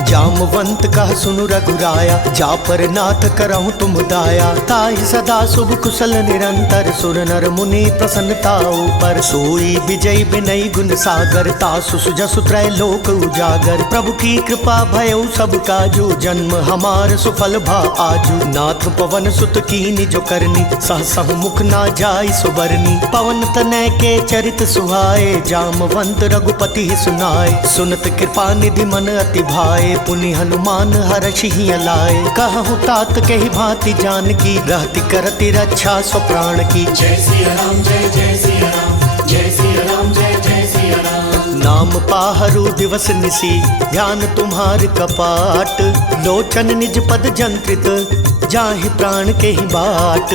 जामवंत कह सुनु रघुराया, जा पर नाथ करहु तुम दाया। ताहि सदा शुभ कुशल निरंतर, सुर नर मुनि प्रसन्नता ऊपर। सोई विजय विनय गुण सागर, तासु सुजसु त्रय लोक उजागर। प्रभु की कृपा भयउ सब काजू, जन्म हमार सुफल भा आजू। नाथ पवन सुत कीनि जो करनी, सहसहु मुख ना जाई सुबरनी। पवन तनय के चरित सुहाए, जामवंत रघुपति ही सुनाए। सुनत कृपा निधि मन अति भाए, पुनि हनुमान हर्षि ही लाए। कहु तात कहि भांति जानकी, रहति करति रक्षा स्व प्राण की। जय सिया राम जय जय सिया राम, जय सिया राम जय जय सिया राम। नाम पाहरु दिवस निसी, ध्यान तुम्हार कपाट। लोचन निज पद जंत्रित, जाहि प्राण के ही बाट।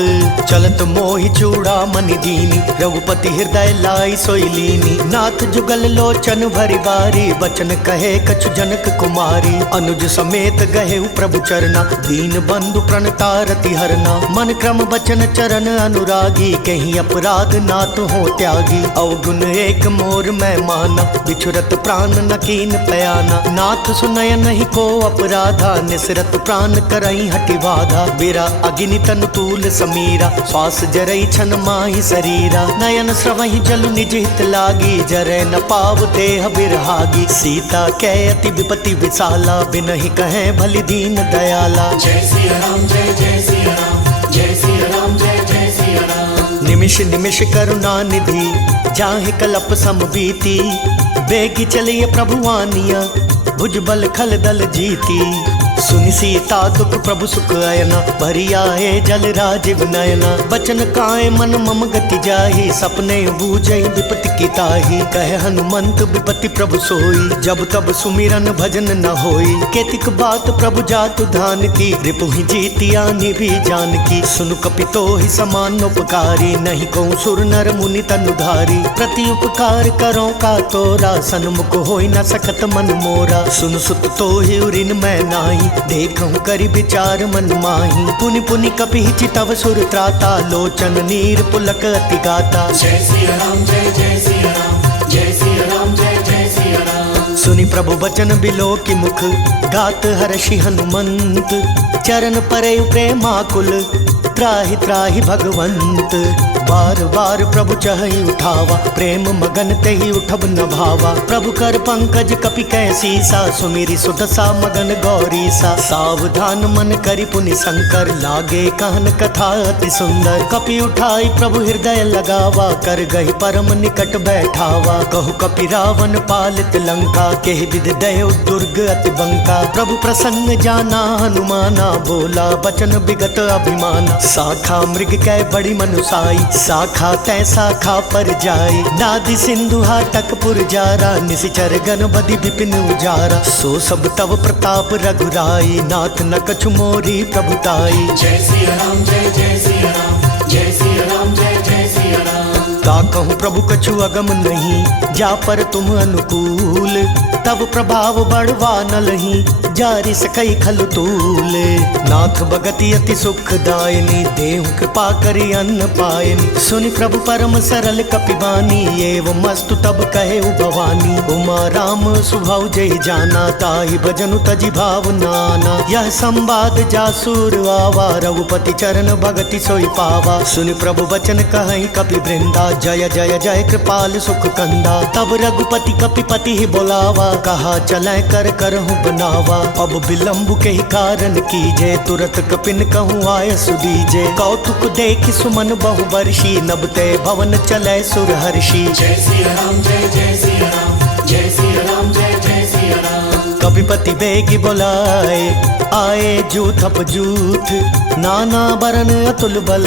चलत मोहि चूड़ामणि दीनी, रघुपति हृदय लाई सोई लीनी। नाथ जुगल लोचन भरि बारी, बचन कहे कछु जनक कुमारी। अनुज समेत गहे प्रभु चरना, दीन बंधु प्रणतारति हरना। मन क्रम बचन चरण अनुरागी, कहीं अपराध नाथ हो त्यागी। अवगुण एक मोर मैं माना, बिछुरत प्राण न कीन पयाना। नाथ सुनय नहीं को अपराधा, निसरत प्राण करई हटि बाधा। बिरा अग्नि तनु तूल समीरा, श्वास जरई छन माहि शरीरा। नयन स्रवहि जलु निज हित लागी, जरै न पाव देह बिरहागी। सीता कै अति विपति विशाला, बिनहि कहे भलि दीन दयाला। जय सिया राम जय जय सिया राम, जय सिया राम जय जय सिया राम। निमिष निमिष करुणा निधि, जाहि कलप सम बीती। बेगी चलिए प्रभु आनिया, भुजबल खल दल जीती। सुनि सीता दुख प्रभु सुख अयना, भरी आए जल राजीव नयना। बचन काए मन मम गति जाहि, सपने बूझई विपति की ताहि। कहे हनुमंत विपति प्रभु सोई, जब तब सुमिरन भजन न होई। केतिक बात प्रभु जातु धान की, रिपु ही जीतियानि भी जानकी। सुनु कपितो ही समान उपकारी, नहीं को सुर नर मुनि तनुधारी। प्रति उपकार करो का तोरा, सन्मुख होई न सकत मन मोरा। सुन सुत तो ही उरिन मैं नाही, देखूं करि विचार मन माही। पुनि पुनि कपि चितव सुर त्राता, लोचन नीर पुलक अति गाता। जय सिया राम जय जय सिया राम, जय सिया राम जय जय सिया राम। सुनि प्रभु बचन बिलो की मुख, गात हर्षि हनुमंत। चरण परे प्रेमाकुल, त्राहि त्राहि भगवंत। बार बार प्रभु चहि उठावा, प्रेम मगन तेहि उठब न भावा। प्रभु कर पंकज कपि कैसीसा, सुमिरि सुदशा मगन गौरीसा। सावधान मन करि पुनि शंकर, लागे कहन कथा अति सुंदर। कपि उठाई प्रभु हृदय लगावा, कर गहि परम निकट बैठावा। कहु कपि रावण पालित लंका, केहि विधि दयो दुर्ग अति बंका। प्रभु प्रसन्न जाना हनुमाना, बोला बचन विगत अभिमाना। शाखा मृग कै बड़ी मनुसाई, शाखा तै शाखा पर जाई। नादि सिंधु हाटक पुर जारा, निशिचर गण बदि विपिन उजारा। सो सब तव प्रताप रघुराई, नाथ न कछु मोरी प्रभुताई। जय सिया राम जय जय सिया राम, जय सिया राम जय जय सिया राम। का कहूँ प्रभु कछु अगम नहीं, जा पर तुम अनुकूल। तब प्रभाव बढ़वा न लही, जारि सकई खल तूल। नाथ भगति अति सुखदायिनी, देहु कृपा करि अन्न पायनि। सुनि प्रभु परम सरल कपिबानी, एवं मस्तु तब कहे भवानी। उमा राम सुभाव जय जाना, ताहि भजनु तजि भाव नाना। यह संवाद जासुर आवा, रघुपति चरण भगति सोई पावा। सुनि प्रभु वचन कहई कपि वृंदा, जय जय जय कृपाल सुख कंदा। तब रघुपति कपिपति ही बोलावा, कहा चलै कर करहु बनावा। अब विलंब के ही कारण कीजे, तुरत कपिन कहूँ आय सुदीजे। कौतुक देख सुमन बहु वर्षी, नबते भवन चलै सुर हर्षि। जय सिया राम जय जय सिया राम, जय सिया राम जय जय सिया राम। कपिपति बेगी बोलाए, आए जूथ अपजूथ। नाना बरन अतुल बल,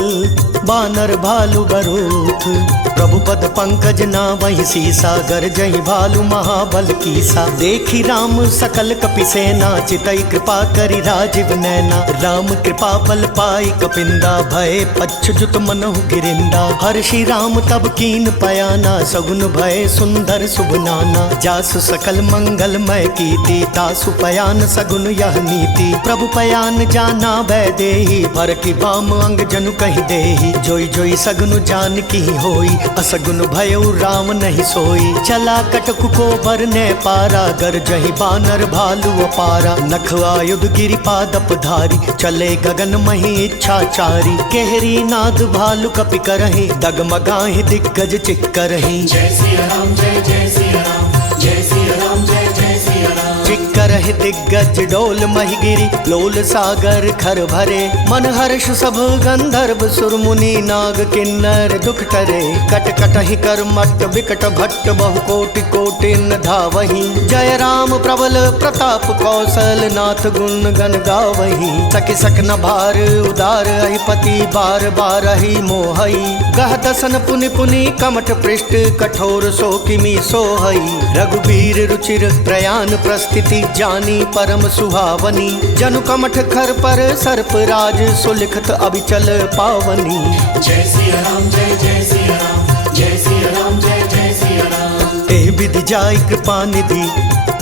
बानर भालु बरूथ। प्रभु पद पंकज ना वही सीसा, गरजहि भालु महाबल कीसा। देखी राम सकल कपि सेना, चितई कृपा करि राजीव नैना। राम कृपा बल पाई कपिंदा, भय पच्छुत मनहु गिरिंदा। हर्षि राम तब कीन पयाना, सगुन भय सुंदर शुभ नाना। जासु सकल मंगलमय कीर्ति, तासु पयान सगुन यह नीति। प्रभु पयान जाना भय देहि, भर की बाम अंग जनु कहि देहि। जोई जोई सगुन जान की होई, असगुन भयउ राम नहीं सोई। चला कटक को बरने पारा, गरजहि बानर भालु अपारा। नख आयुध गिरिपादप धारी, चले गगन मही इच्छाचारी। केहरी नाद भालु कपि करहि, डगमगाहि दिग्गज चिक्करहि। जय सिया राम जय जय सिया राम, जय सिया राम जय जय सिया राम। चिक्करहि दिग्गज डोल महिगिरि, लोल सागर खर भरे। मन हर्ष सब गंधर्व सुर मुनि, नाग किन्नर दुख टरे। कट कटहि कर मट्ट विकट भट्ट, बहु कोटि कोटि न धावहि। जय राम प्रबल प्रताप कौशल, नाथ गुण गण गावहि। सखि सक न भार उदार, अहिपति बार बार ही मोहई। गह दसन पुनि पुनि कमठ पृष्ठ, कठोर सो किमि सोहई। रघुबीर रुचिर प्रयाण प्रस्थिति, जानी परम सुहावनी। जनु कमठ खर पर सर्प राज, सुलिखत अभिचल पावनी। जय सिया राम जय जय सिया राम, जय सिया राम जय जय सिया राम। एह विधि जाय कृपा निधि,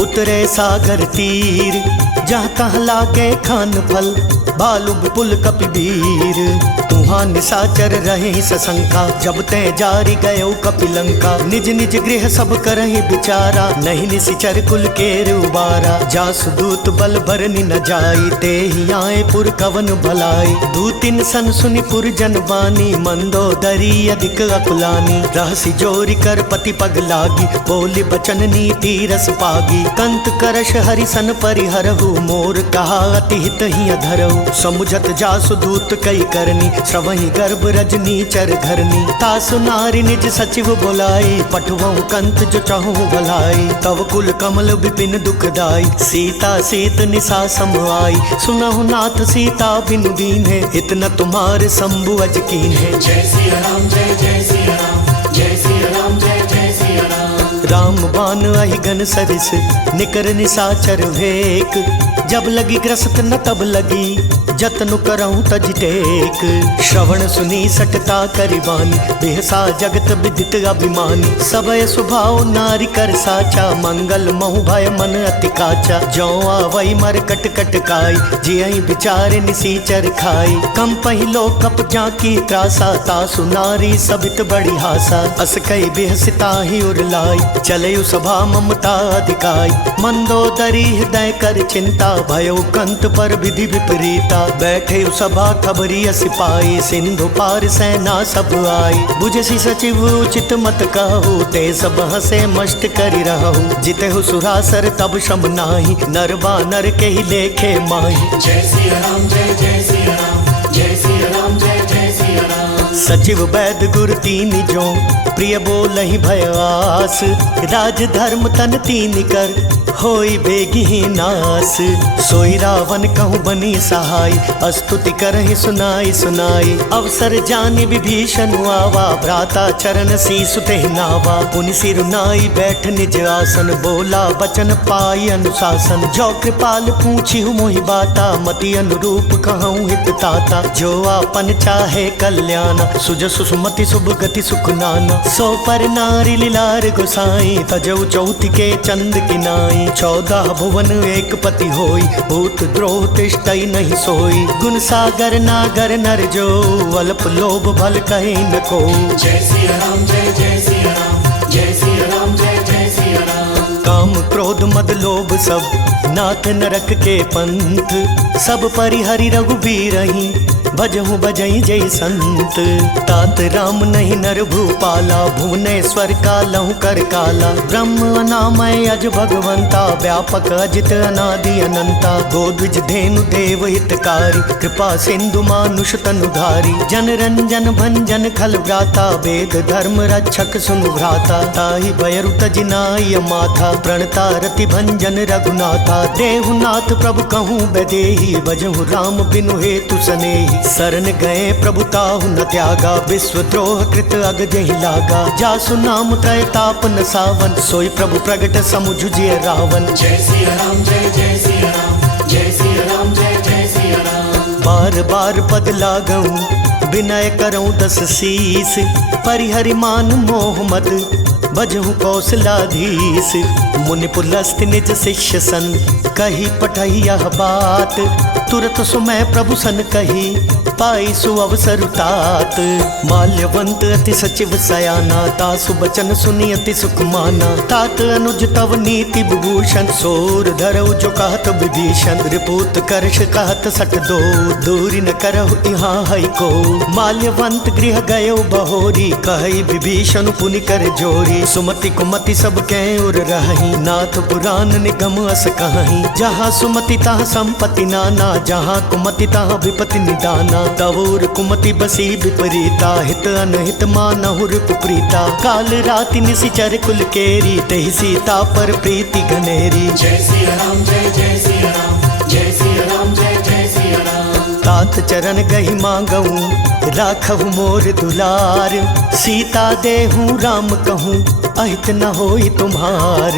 उतरे सागर तीर। जहाँ तहाँ लागे खान फल, भालु विपुल कपिवीर। तुहाँ निशाचर रहे सशंका, जब ते जारी गयो कपिलंका। निज निज गृह सब करहि विचारा, नहीं निशिचर कुल केर उबारा। जासु दूत बल भरनि न जाई, ते ही आए पुर कवन भलाई। दूतिन सन सुनि पुर जन बानी, मंदोदरी अधिक अकुलानी। रहसि जोरि कर पति पग लागी, बोली बचन नीति रस पागी। कंत करश हरि सन परिहरहु, मोर कहा अति हित ही अधरहु। समुझत जासु दूत कई करनी, श्रवहि गर्भ रजनी चर घरनी। तासु नारी निज सचिव बोलाई, पठवहु कंत जो चाहूं भलाई। तव कुल कमल विपिन दुखदाई, सीता सीत निशा सम आई। सुनहु नाथ सीता बिनु दीन्हे, इतना तुम्हारे शंभु अज कीन्हे। जय सिया राम जय जय सिया राम, जय सिया राम जय जय सिया राम। राम बान अहि गन सरिस, निकर निशाचर भेक। जब लगी ग्रस्त न तब लगी, जतनु करऊं तज टेक। श्रवण सुनी सटता करिवानी, बेहसा जगत विदित अभिमानी। सबय स्वभाव नारी कर साचा, मंगल महु भय मन अति काचा। जौ आवई मर कट कट काई, जियहि विचार निसीचर खाई। कम पहिलो कप जाकी त्रासा, तासु नारी सबित बड़ी हासा। अस कई बेहसिता ही उरलाई, चलयु सभा ममता अधिकाई, मंदोदरी हृदय कर चिंता, भयो कंत पर विधि विपरीता। बैठे सभा खबरी सिपाही, सिंधु पार सेना सब आई। बुझसी सचिव उचित मत कहु, ते सब हसे मस्त करि रहु। जितेहु सुरासर तब शम नाही, नर बानर के ही लेखे माही। जय सिया राम जय जय सिया राम, जय सिया राम जय जय सिया राम। सचिव वैद गुर तीन जो, प्रिय बोलहि भय आस। राज धर्म तन तीन कर, होई बेगी नास। सोई रावण कहूँ बनी सहाय, स्तुति करहि सुनाई सुनाई। अवसर जानि विभीषण आवा, भ्राता चरण शीसु तेहि नावा। पुनि सिर नाई बैठ निज आसन, बोला बचन पाई अनुशासन। जो कृपाल पूछिहु मोहि बाता, मति अनुरूप कहूँ हित ताता। जो आपन चाहे कल्याण, सुजसु सुमति शुभ गति सुख नाना। सो पर नारी लीलार गोसाई, तजौ चौथ के चंद किनाई। 14 भुवन एक पति होई, भूत द्रोह तिष्ठई नहीं सोई। गुण सागर नागर नर जो, अल्प लोभ भल कहीं न को। जय सिया राम जय जय सिया राम, जय सिया राम जय जय सिया राम। काम क्रोध मद लोभ सब, नाथ नरक के पंथ। सब परिहरि रघुबीरहि, भजहु बजई जय संत। तात राम नहीं नर भूपाला, भुवनेश्वर कालहु कर काला। ब्रह्म अनामय अज भगवंता, व्यापक अजित अनादि अनंता। गोद्विज धेनु देव हितकारी, कृपा सिंधु मानुष तनुधारी। जन रंजन भंजन खल व्राता, वेद धर्म रक्षक सुनु भ्राता। ताहि भयरु तजिनाय माथा, प्रणता रति भंजन रघुनाथा। देहुनाथ प्रभु कहूँ बदेही, भजहु राम बिनु हेतु सनेही। शरण गए प्रभु ताहु न त्यागा, विश्वद्रोह कृत अग जहि लागा। जासु नाम त्रय ताप न सावन, सोई प्रभु प्रगट समुझुजिय रावण। जय सिया राम जय जय सिया राम, जय सिया राम जय जय सिया राम। बार बार पद लागऊं, विनय करऊं 10 शीस। परिहरि मान मोह मद, भजहु कौशलाधीश। मुनि पुलस्त निज शिष्य सन, कही पठही यह बात। तुरत सुमय प्रभु सन कही, पाई सु अवसर तात। माल्यवंत अति सचिव सयाना, तासु बचन सुनि अति सुख माना। तात अनुज तव नीति विभूषण, सोर धरऊ जो कहत विभीषण। रिपुत करश कहत सठ दो, दूरी न करहु यहाँ है को। माल्यवंत गृह गयो बहोरी, कहि विभीषण पुनि कर जोरी। सुमति कुमति सब कै उर रही, नाथ पुराण निगम अस कहीं। जहाँ सुमति तहाँ संपत्ति नाना, जहाँ कुमति तहाँ विपत्ति निदाना। तवोर कुमति बसी विपरीता, हित अनहित मानहु रिपुप्रीता। काल राति निशिचर कुल केरी, तेहि सीता पर प्रीति घनेरी। जय सिया राम जय जय सिया राम, जय सिया राम जय जय सिया राम। तात चरण गहि मांगऊं, राखहु मोर दुलार। सीता देहूँ राम कहूँ, अहित न होई तुम्हार।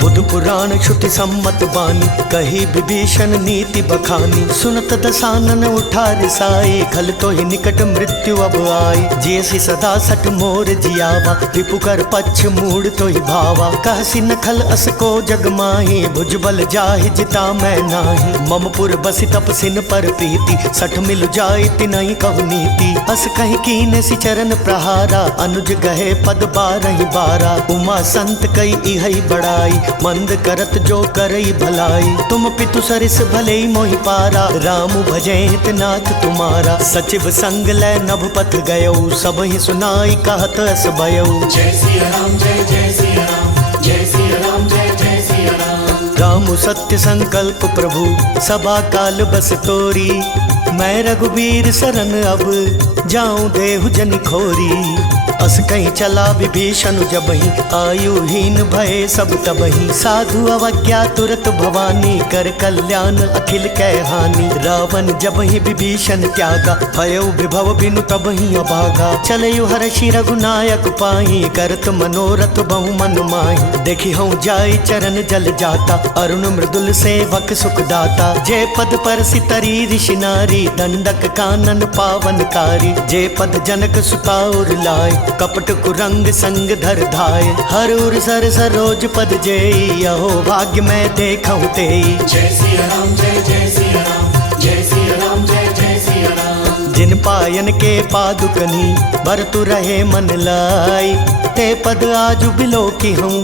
बुध पुराण श्रुति सम्मत बानी, कही विभीषण नीति बखानी। सुनत दसानन उठा रिसाई, खल तो ही निकट मृत्यु अब आई। जैसी सदा सठ मोर जियावा, रिपु कर पक्ष मूड तो ही भावा। कहसी न खल अस को जग माही, भुजबल जाहि जिता मैं नाही। ममपुर बसी तपसिन पर प्रीति, सठ मिल जाय तिनहि कहु नीति। अस कहीं कीने सि चरण प्रहारा, अनुज गहे पद 12 12। उमा संत कई इहई बड़ाई, मंद करत जो करई भलाई। तुम पितु सरिस भले मोहि पारा, राम भजेत नाथ तुम्हारा। सचिव संग लै नभ पथ गयो, सब ही सुनाई कहत अस भयो। जय सिया राम जय जय सिया राम, जय सिया राम जय जय सिया राम। राम सत्य संकल्प प्रभु, सभा काल बस तोरी। मैं रघुबीर शरण अब, जाऊं देहु जनि खोरी। अस कहीं चला विभीषण जबहि, आयुहीन भय सब तबहि। साधु अवज्ञा तुरत भवानी, कर कल्याण अखिल कै हानि। रावण जबहि विभीषण त्यागा, भयो विभव बिनु तबहि अभागा। चलयु हर्षि रघुनायक पाहि, करत मनोरथ बहु मन माहि। देखि हूँ जाय चरण जल जाता, अरुण मृदुल सेवक सुख दाता। जे पद पर सितरी ऋषि नारी, दंडक कानन पावनकारी। जे पद जनक सुताउर लाय, कपट कुरंग संग धर धाय। हरूर सर सरोज पद जेई, अहो भाग्य मैं देखहु तेई। जय सिया राम जय जय सिया राम, जय सिया राम जय जय सिया राम। जिन पायन के पादुकनी बरतु रहे मन लाई, ते पद आजु बिलो की हूँ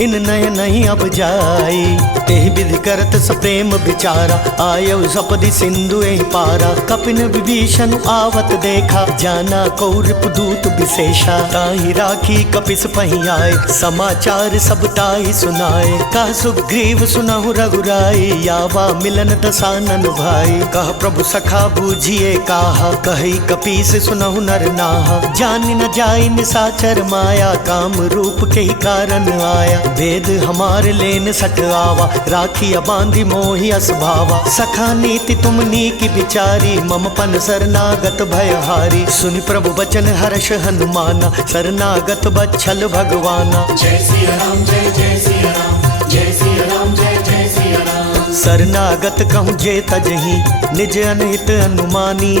इन नय नहीं अब जाई। तेहि विधि करत सप्रेम विचारा, आयव सपदि सिंधु एहि पारा। कपिन विभीषण आवत देखा, जाना कौरप दूत विशेषा। ताहि राखी कपिस पहि आए, समाचार सब ताहि सुनाए। कह सुग्रीव सुनहु रघुराई, यावा मिलन दसानन भाई। कह प्रभु सखा बूझिए काहा, कहि कपीस सुनहु नर नाहा। जानि न जाई निसाचर माया, काम रूप के ही कारण आया। वेद हमार लेन सट आवा, राखी बांधी मोहि असभावा। सखा नीति तुम नीकी विचारी, मम पन शरणागत भयहारी। सुनि प्रभु बचन हर्ष हनुमाना, शरणागत बच्छल भगवाना। जय सिया राम जय जय सिया राम, जय सिया राम जय जय सिया राम। शरणागत कहूँ जे तजही, निज अनहित अनुमानी।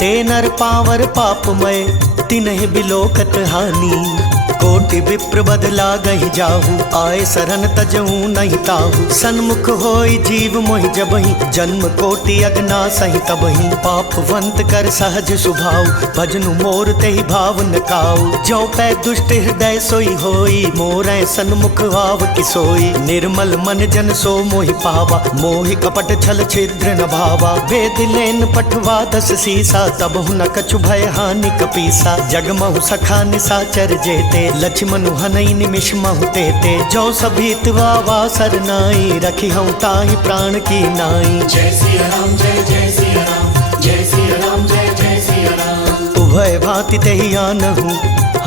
ते नर पावर पापमय, तिन्हि बिलोकत हानि। कोटि विप्र बदला गहि जाहु, आए शरण तजहु नहीं ताहु। सन्मुख होई जीव मोहि जबहि, जन्म कोटि अगना सहि तबहि। पापवंत कर सहज सुभाव, भजनु मोर तेहि भाव न काऊ। जो पै दुष्ट हृदय सोई होई, मोरै सन्मुख आव किसोई। निर्मल मन जन सो मोहि पावा, मोहि कपट छल छिद्र न भावा। वेद लेन पठवा दस सीसा, तबहु न कछु भय हानि कपीसा। जगमहु सखा निसाचर जेते, लक्ष्मण हनई निमिष महु तेते। जो सभीत वावा सरनाई, रखी हूँ ताहि प्राण की नाई। जय सिया राम जय जय सिया राम, जय सिया राम जय जय सिया राम। उभय भांति तेहि आनहु,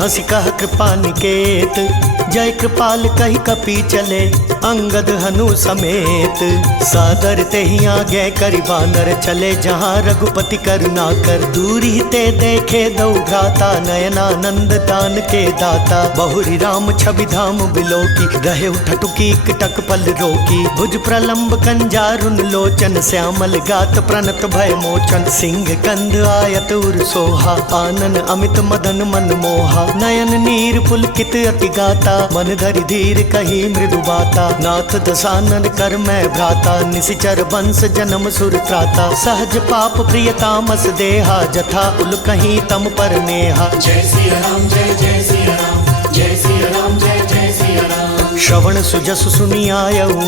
हंसी कह कृपा निकेत। जय कृपाल कही कपि चले, अंगद हनु समेत। सादर तेहि आगे करि बानर, चले जहाँ रघुपति करुणा कर। दूरी ते देखे दो भ्राता, नयनानंद दान के दाता। बहुरी राम छवि धाम बिलोकी, रहे ठटुकी कटक पल रोकी। भुज प्रलंब कंजारुन लोचन, श्यामल गात प्रणत भय मोचन। सिंह कंद आयत उर सोहा, आनन अमित मदन मन मोहा। नयन नीर पुलकित अति गाता, मन धरि धीर कही मृदु बाता। नाथ दसानन कर मैं भ्राता, निशिचर वंश जन्म सुर त्राता। सहज पाप प्रिय तामस देहा, जथा उल कहीं तम पर नेहा। जय सिया राम जय जय सिया राम, जय सिया राम जय जय सिया राम। श्रवण सुजसु सुनि आयऊ,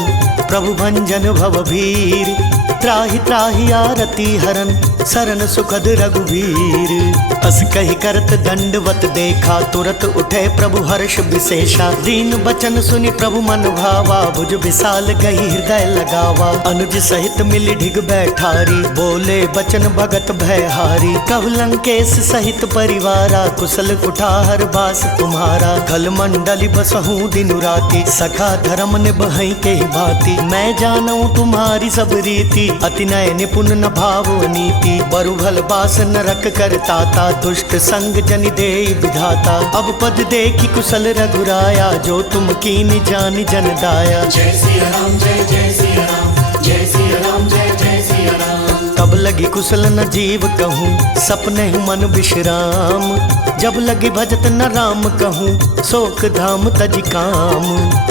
प्रभु भंजन भव भीर। त्राहि त्राहि आरती हरन, शरण सुखद रघुवीर। अस कहि करत दंडवत देखा, तुरत उठे प्रभु हर्ष विशेषा। दीन बचन सुनि प्रभु मन भावा, भुज विशाल गही हृदय लगावा। अनुज सहित मिली ढिग बैठारी, बोले बचन भगत भयहारी। कह लंकेश सहित परिवारा, कुशल कुठार बास तुम्हारा। खल मंडली बसहूँ दिनु राति, सखा धर्म निबहै के भांति। मैं जानूं तुम्हारी सब रीति, अति नय निपुण न भाव नीति। बरु भल बास नरक कर ताता, दुष्ट संग जनि देई विधाता। अब पद देखी कुशल रघुराया, जो तुम कीनि जानि जन दाया। जय सिया राम जय जय सिया राम, जय सिया राम जय जय सिया राम। तब लगी कुशल न जीव कहूँ, सपने मन विश्राम। जब लगी भजत न राम कहूँ, शोक धाम तज काम।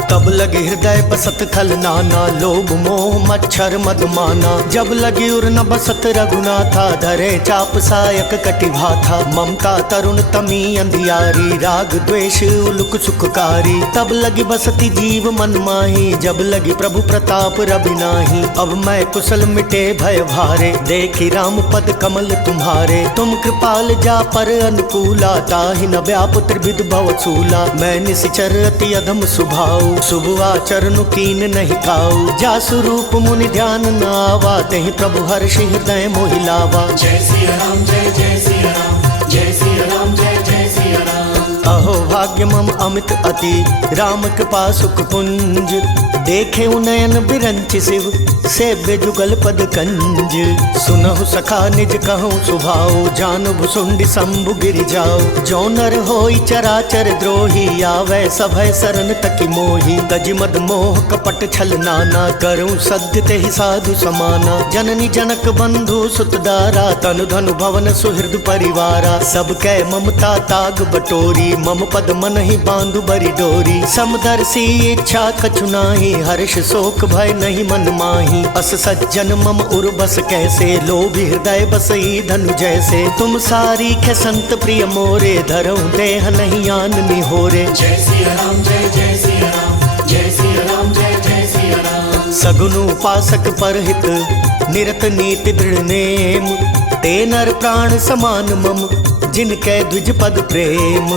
तब लगे हृदय बसत खल नाना, लोभ मोह मच्छर मद माना। जब लगी उर न बसत रघुनाथा, धरे चाप सायक कटिभा था। ममता तरुण तमी अंधियारी, राग द्वेष उलुक सुखकारी। तब लगी बसती जीव मन माही, जब लगी प्रभु प्रताप रवि नाही। अब मैं कुशल मिटे भय भारे, देखी राम पद कमल तुम्हारे। तुम कृपाल जा पर अनुकूला, ताहि न व्याप त्रिविध भव सूला। मैं निशिचर अति अधम सुभाऊ, शुभ आचरण कीन नहीं खाऊ। जासु रूप मुनि ध्यान न आवा, तेहि प्रभु हर्ष हृदय मोहि लावा। जय सिया राम जय जय सिया राम, जय सिया राम जय जय सिया राम। अहो भाग्य मम अमित अति, राम कृपा सुख पुंज। देखे नयन बिरंच शिव, सेव्य जुगल पद कंज। सुनहु सखा निज कहूँ सुभाऊ, जान भुसुंड शंभु गिरि जाऊ। जो नर होई चराचर द्रोही, आवे सभय शरण तकी मोही। तज मद मोह कपट छल नाना, करूँ सद्य तेहि साधु समाना। जननी जनक बंधु सुतदारा, तनु धनु भवन सुहृद परिवारा। सब कै ममता ताग बटोरी, मम पद पद मन ही बांधु बरी डोरी। समदर्शी इच्छा कछु नाही, हर्ष शोक भय नहीं मन माही। अस सज्जन मम उर बस कैसे, लोभी हृदय बसई धनु जैसे। तुम सारी खे संत प्रिय मोरे, धरऊं देह नहीं आन निहोरे। जय सिया राम जय जय सिया राम, जय सिया राम जय जय सिया राम। सगुन उपासक परहित, निरत नीति दृढ़ नेम। ते नर प्राण समान मम, जिनके द्विज पद प्रेम।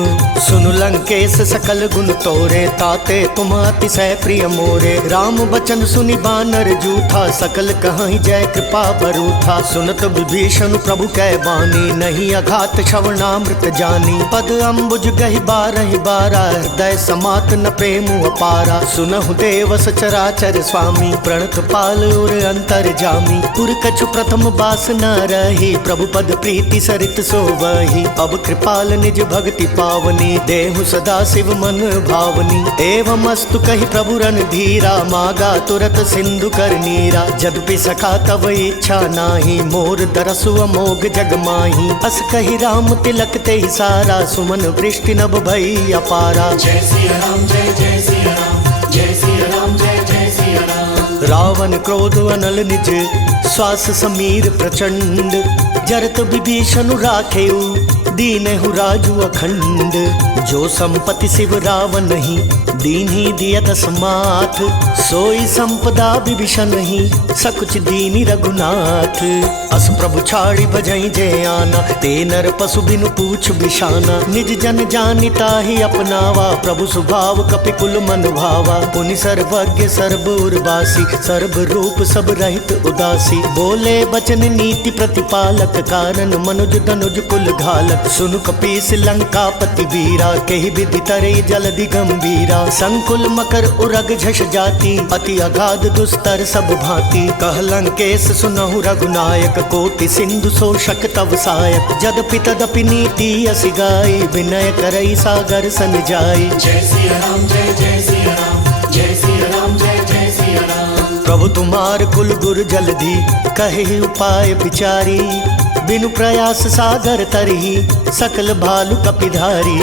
सुनु लंकेश सकल गुण तोरे, ताते तुम अतिशय प्रिय मोरे। राम बचन सुनि बानर जूथा, सकल कहाई जय कृपा बरूथा। सुनत विभीषण प्रभु कै बानी, नहीं अघात श्रवणामृत जानी। पद अम्बुज गहि बारहि बारा, हृदय समात न प्रेम अपारा। सुनहु देव सचराचर स्वामी, प्रणत पाल उर अंतर जामी। पुर कछु प्रथम बास न रही, प्रभु पद प्रीति सरित सोवही। अब कृपाल निज भक्ति पावनी, देहु सदा शिव मन भावनी। एवं अस्तु कहि प्रभु रणधीरा, मागा तुरत सिंधु कर नीरा। जद्यपि सखा तव इच्छा नाही, मोर दरसु अमोघ जग माही। अस कहि राम तिलक ते सारा, सुमन वृष्टि नभ भई अपारा। जय सिया राम जय जय सिया राम, जय सिया राम जय जय सिया राम। रावण क्रोध अनल निज, श्वास समीर प्रचंड। जरत विभीषण राखेउ, दीनहु राजु अखंड। जो संपत्ति शिव रावण नहीं, दीन्ही दिय दस माथ। सोई संपदा विभीषण ही, सकुच दीनी रघुनाथ। अस प्रभु छाड़ी भजई जय आना, ते नर पशु बिनु पूछ बिशाना। निज जन जानिता ही अपनावा, प्रभु स्वभाव कपि कुल मन भावा। पुनि सर्वज्ञ सर्व उर्वासी, सर्व रूप सब रहित उदासी। बोले बचन नीति प्रतिपालक, कारण मनुज धनुज कुल घालक। सुनु कपीस लंकापति वीरा, कहि विधि तरे जलधि गंभीरा। संकुल मकर उरग झष जाति, अति अगाध दुस्तर सब भांति। कह लंकेश सुनहु रघुनायक, कोटि सिंधु शोषक तव सायक। जदपि तदपि नीति असि गाई, विनय करई सागर सन जाई। जय सिया राम जय जय सिया राम, जय सिया राम जय जय सिया राम। प्रभु तुम्हार कुल गुर जलधि, कहे उपाय विचारी। बिनु प्रयास सागर तरही, सकल भालु कपिधारी।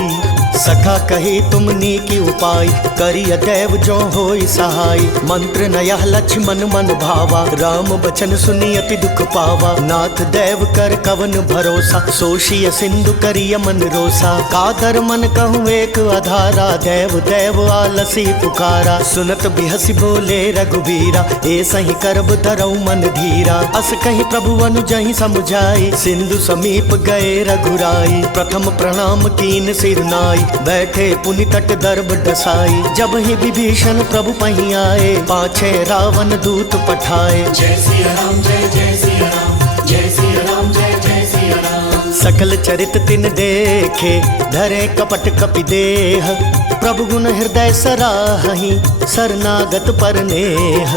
सखा कहे तुमनी की उपाय, करिय देव जो होई सहाय। मंत्र नयह लक्ष्मण मन भावा, राम बचन सुनी अति दुख पावा। नाथ देव कर कवन भरोसा, सोशिय सिंधु करिय मन रोसा। कादर मन कहूँ एक आधारा, देव देव आलसी पुकारा। सुनत बिहसी बोले रघुबीरा, ए सही करब धरऊ मन धीरा। अस कहीं प्रभु अनुजहि समुझाई, सिंधु समीप गए रघुराई। प्रथम प्रणाम कीन सिर नाई, बैठे पुनि तट दर्भ डसाई। जब ही विभीषण प्रभु पही आए, पाछे रावण दूत पठाए। जय सिया राम जय जय सिया राम, जय सिया राम जय जय सिया राम। सकल चरित तिन देखे, धरे कपट कपि देह। प्रभु गुण हृदय सराहि, शरणागत पर नेह।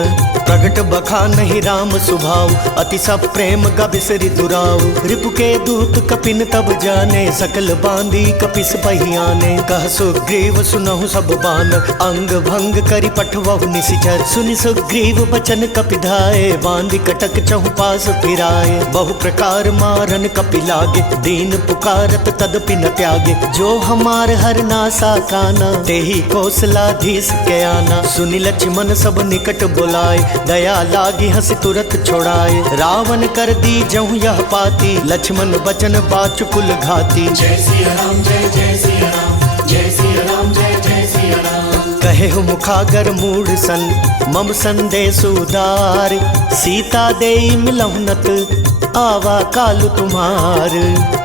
प्रगट बखानहि राम सुभाव, अति सब प्रेम गबिसरि दुराव। रिपु के दूत कपिन तब जाने, सकल बांधी कपिस पहियाने। कह सुग्रीव सुनहु सब बान, अंग भंग करि पठवहु निशिचर। सुनि सुग्रीव बचन कपिधाए, बांधी कटक चहु पास फिराए। बहु प्रकार मारन कपि लागे, दीन पुकारत तदपि न त्यागे। जो हमार हर नासा काना, तेहि कौशलाधीश के आना। सुनि लक्ष्मण सब निकट बुलाए, दया लागी हंस तुरत छोड़ाए। रावण कर दी जहु यह पाती, लक्ष्मण बचन बाचु कुल घाती। जय सिया राम जय जय सिया राम, जय सिया राम जय जय सिया राम। कहे हो मुखागर मूढ़ सन, मम संदेश उदार। सीता देई मिलहुनत, आवा कालु तुम्हार।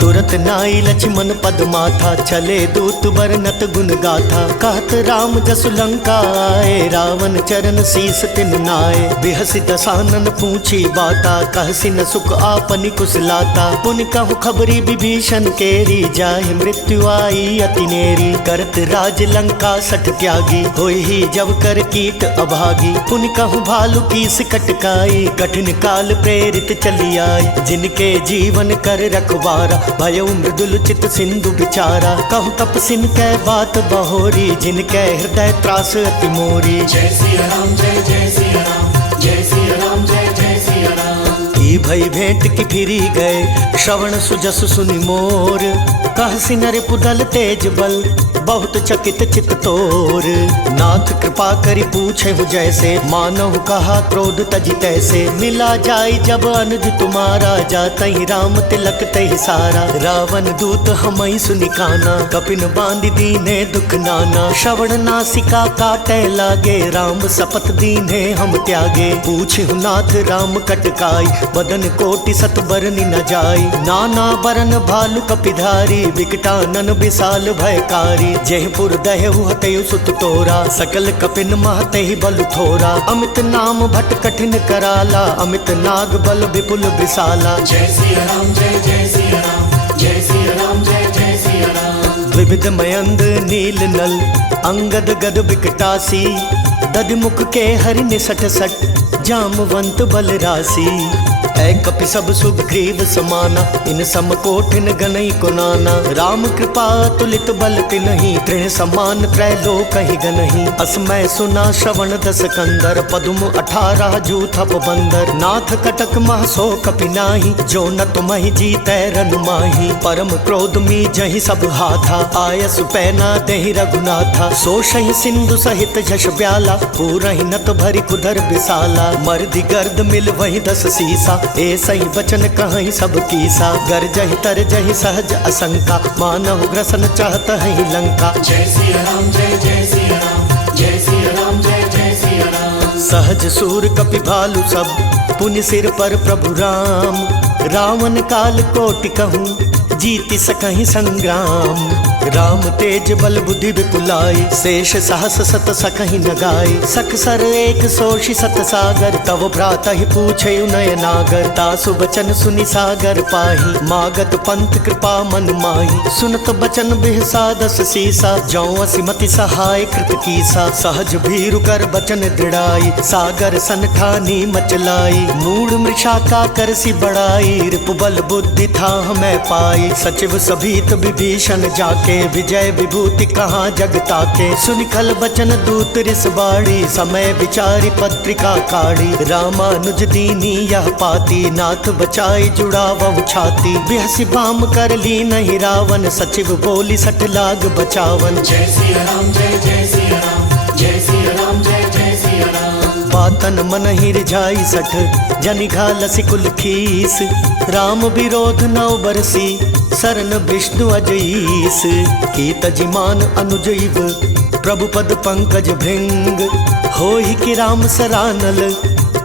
तुरत नाई लक्ष्मण पद माथा, चले दूत बरनत गुण गाथा। कहत राम जसु लंका आए, रावण चरण शीस तिन नाए। बिहसि दसानन पूछी बाता, कहसि न सुख आपनि कुशलाता। पुन कहु खबरी विभीषण केरी, जाहि मृत्यु आई अति नेरी। करत राज लंका सठ त्यागी, होई ही जब कर कीट अभागी। पुन कहु भालु की सिकटकाई, कठिन काल प्रेरित चली आई। जिनके जीवन कर रखवारा, भयउ मृदुल चित सिंधु बिचारा। कहु तपसिन कै बात बहोरी, जिनके हृदय त्रास अति मोरी। जय सिया राम जय जय सिया राम, जय सिया राम जय जय सिया राम। बूढ़ी भई भेंट की फिरी गए, श्रवण सुजस सुनि मोर। कहसी नर पुदल तेज बल, बहुत चकित चित तोर। नाथ कृपा करि पूछे हूँ जैसे, मानहु कहा क्रोध तजि तैसे। मिला जाई जब अनुज तुम्हारा, जातहि राम तिलक तहि सारा। रावण दूत हमहि सुनि काना, कपिन बांधि दीने दुख नाना। श्रवण नासिका काटे लागे, राम शपथ दीने हम त्यागे। पूछहु नाथ राम कटकाई, बदन कोटि सत बरनि न जाई। नाना बरन भालु कपिधारी, विकटानन विशाल भयकारी। जयपुर दहु हतयु सुत तोरा, सकल कपिन महतहि बल थोरा। अमित नाम भट कठिन कराला, अमित नाग बल विपुल विशाला। जय सिया राम जय जय सिया राम, जय सिया राम जय जय सिया राम। विविध मयंद नील नल, अंगद गद विकटासी। दधिमुख के हरि निसट सट, जामवंत बल राशि। ऐ कपि सब सुग्रीव समाना, इन सम कोठिन गनई को नाना। राम कृपा तुलित बल तिन्हि, तृण समान त्रैलोकहि गनहि। असमय सुना श्रवण दस कंदर, पदुम 18 जूथप बंदर। नाथ कटक मह सो कपि नाही, जो न तुमहि जीतै रनु माही। परम क्रोध मी जहि सब हाथा, आयसु पैना देहि रघुनाथा। सोषहि सिंधु सहित झष ब्याला, पूरहि नत भरि कुधर विसाला। मर्दि गर्द मिल वही 10 सीसा, ऐसहि बचन कहहि सब कीसा। गरजहि तरजहि सहज असंका, मानहु ग्रसन चाहत ही लंका। जय सिया राम जय जय सिया राम, जय सिया राम जय जय सिया राम। सहज सूर कपि भालु सब, पुनि सिर पर प्रभु राम। रावण काल कोटि कहूँ, जीति सकहि संग्राम। राम तेज बल बुद्धि विपुलाई, शेष सहस सत सकहि न गाई। सख सर एक सोषि सत सागर, तव भ्राता ही पूछे नय नागर। तासु बचन सुनि सागर पाही, मागत पंथ कृपा मन माही। सुनत बचन बिहसा 10 सीसा, जौ असिमति सहाय कृत कीसा। सहज भीरु कर बचन दृढ़ाई, सागर सन ठानी मचलाई। मूढ़ मृषा का करसी बढ़ाई, रिपु बल बुद्धि था हमें पाई। सचिव सभीत विभीषण जाके, विजय विभूति कहाँ जगता के। सुनिखल बचन दूत रिस बाड़ी, समय विचारी पत्रिका काढ़ी। रामानुज दीनी यह पाती, नाथ बचाई जुड़ावहु छाती। बिहसी बाम कर ली नहीं रावण, सचिव बोली सठ लाग बचावन। जय सिया राम जय जय सिया राम, जय सिया राम जय जय सिया राम। बातन मन ही रिझाई सठ, जनि घालसी कुल खीस। राम विरोध नौ बरसी, सरन विष्णु अजईस। की तजिमान अनुजैव, प्रभु पद पंकज भृंग। होहि कि राम सरानल,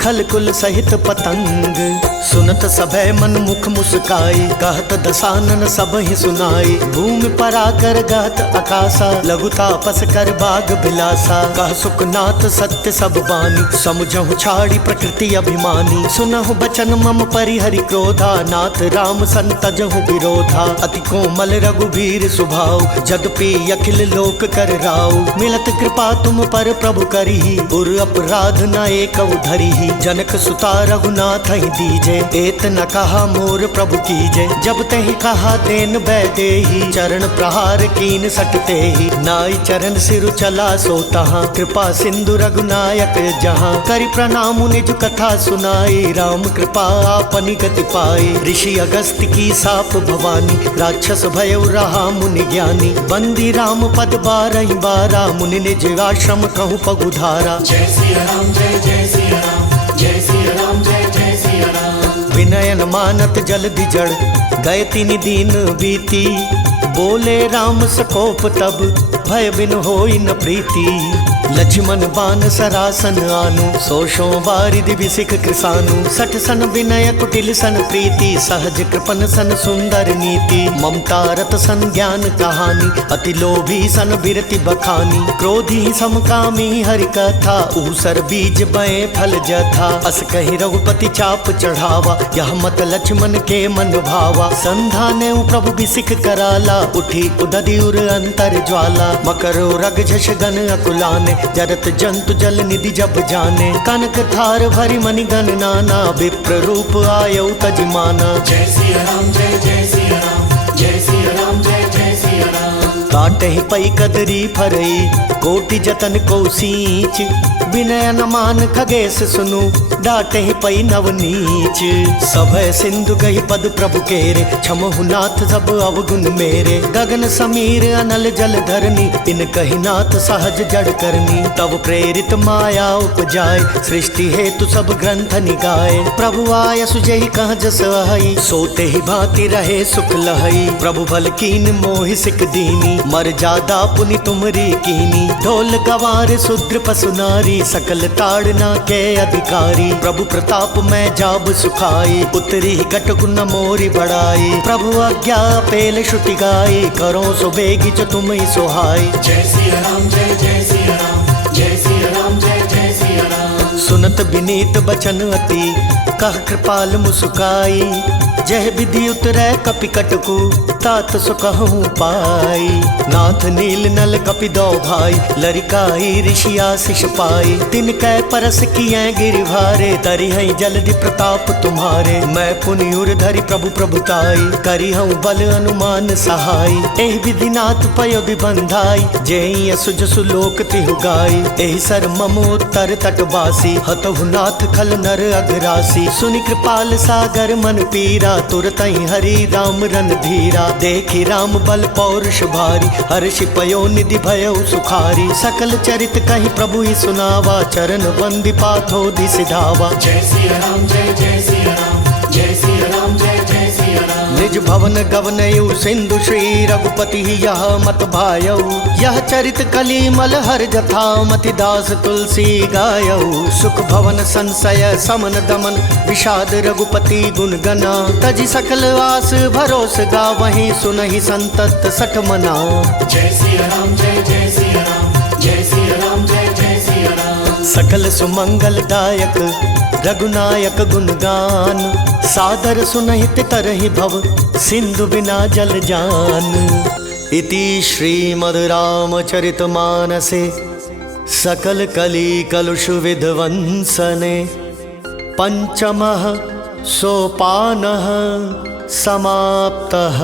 खल कुल सहित पतंग। सुनत सभय मन मुख मुस्काई, कहत दसानन सब ही सुनाई। भूमि पराकर गहत आकाशा, लघु तापस कर बाग बिलासा। कह सुखनाथ सत्य सब बानी, समुझहु छाड़ी प्रकृति अभिमानी। सुनहु बचन मम परिहरि क्रोधा, नाथ राम संतजहु विरोधा। अति कोमल रघुवीर सुभाव, जदपि अखिल लोक कर राव। मिलत कृपा तुम पर प्रभु करिहि, उर अपराध न एक धरिहि। जनक सुता रघुनाथ ही दीजे, एत न कहा मोर प्रभु कीजे। जब तहि कहा देन बैदेही, चरण प्रहार कीन सटते ही। नाई चरण सिरु चला सो तहाँ, कृपा सिंधु रघुनायक जहाँ। करि प्रणाम निज कथा सुनाई, राम कृपा आपनि गति पाई। ऋषि अगस्त्य की साप भवानी, राक्षस भयउ रहा मुनि ज्ञानी। बंदी राम पद 12 बारा, मुनि निज आश्रम कहूँ पगुधारा। जय सिया राम जय जय सिया राम, जय सिया राम जय जय सिया राम। विनयन मानत जल्दि जड़, गए तिनि दीन बीती। बोले राम सकोप तब, भय बिन होई न प्रीति। लक्ष्मण बान सरासन आनु, सोशो बारिधि विसिख कृसानु। सठ सन विनय कुटिल सन प्रीति, सहज कृपन सन सुंदर नीति। ममता रत सन ज्ञान कहानी, अति लोभी सन बिरति बखानी। क्रोधी समकामी हरि कथा, ऊसर बीज बए फल जथा। अस कहि रघुपति चाप चढ़ावा, यह मत लक्ष्मण के मन भावा। संधाने प्रभु विसिख कराला, उठी उदधि उर अंतर ज्वाला। मकरो रग झष गन अकुलाने, जरत जंतु जल निधि जब जाने। कनक थार भरी मणि गण नाना, विप्र रूप आयौ तजिमाना। जय सिया राम जय जय सिया राम, जय सिया राम जय जय सिया राम। काटहि पई कदरी फरई, कोटि जतन को सींच। विनय न मान खगेश सुनु, डांटे ही पई नवनीच। सब सिंधु कही पद प्रभु केरे, क्षमहु नाथ सब अवगुण मेरे। गगन समीर अनल जल धरनी, इन कही नाथ सहज जड़ करनी। तब प्रेरित माया उपजाए, सृष्टि हेतु सब ग्रंथ निगाए। प्रभु आय सुजहि कह जस अहै, सोते ही भांति रहे सुख लहै। प्रभु भल कीन मोहि सिक दीनी, मर जादा पुनि तुमरी कीनी। ढोल गवार शूद्र पशु नारी, सकल ताड़ना के अधिकारी। प्रभु प्रताप में जाब सुखाई, उतरी कटक न मोरी बढ़ाई। प्रभु आज्ञा पेल श्रुति गाई, करो सो बेगी जो तुम ही सोहाई। जय सिया राम जय जय सिया राम, जय सिया राम जय जय सिया राम। सुनत विनीत बचन अति, कह कृपाल मुस्काई। जह विधि उतरै कपि कटकु, तात सो कहूँ पाई। नाथ नील नल कपि दो भाई, लरिकाई ऋषि आशीष पाई। तिन कै परस किए गिरिभारे, तरि हई जलधि प्रताप तुम्हारे। मैं पुनि उर धरि प्रभु प्रभुताई, करी हूँ बल अनुमान सहाय। एहि विधि नाथ पयो बंधाई, जेहि असुज सुलोक तिहु गाई। एहि सर मम उत्तर तटवासी, हतहु नाथ खल नर अघरासी। सुनि कृपाल सागर मन पीरा, तुरतहि हरि राम रन धीरा। देखी राम बल पौरुष भारी, हर्षि पयो निधि भयो सुखारी। सकल चरित कहि प्रभु ही सुनावा, चरण वंदि पाथोधि सिधावा। जय सिया राम जय जय सिया राम, जय सिया राम जय जय सिया राम। निज भवन गवनयु सिंधु श्री रघुपति यह मत भायौ। यह चरित कलिमल हर जथा, मति दास तुलसी गायौ। सुख भवन संशय समन दमन, विषाद रघुपति गुण गना। तजि सकल आस भरोस गावहीं, सुनहि संतत सठ मना। जय सिया राम जय जय सिया राम, जय सिया राम जय जय सिया राम। सकल सुमंगल दायक रघुनायक गुणगान। सादर सुनहित तरहि भव, सिंधु बिना जल जान। इति श्रीमद् रामचरितमानसे सकल कली कलुष विध्वंसने पंचमः सोपानः समाप्तः।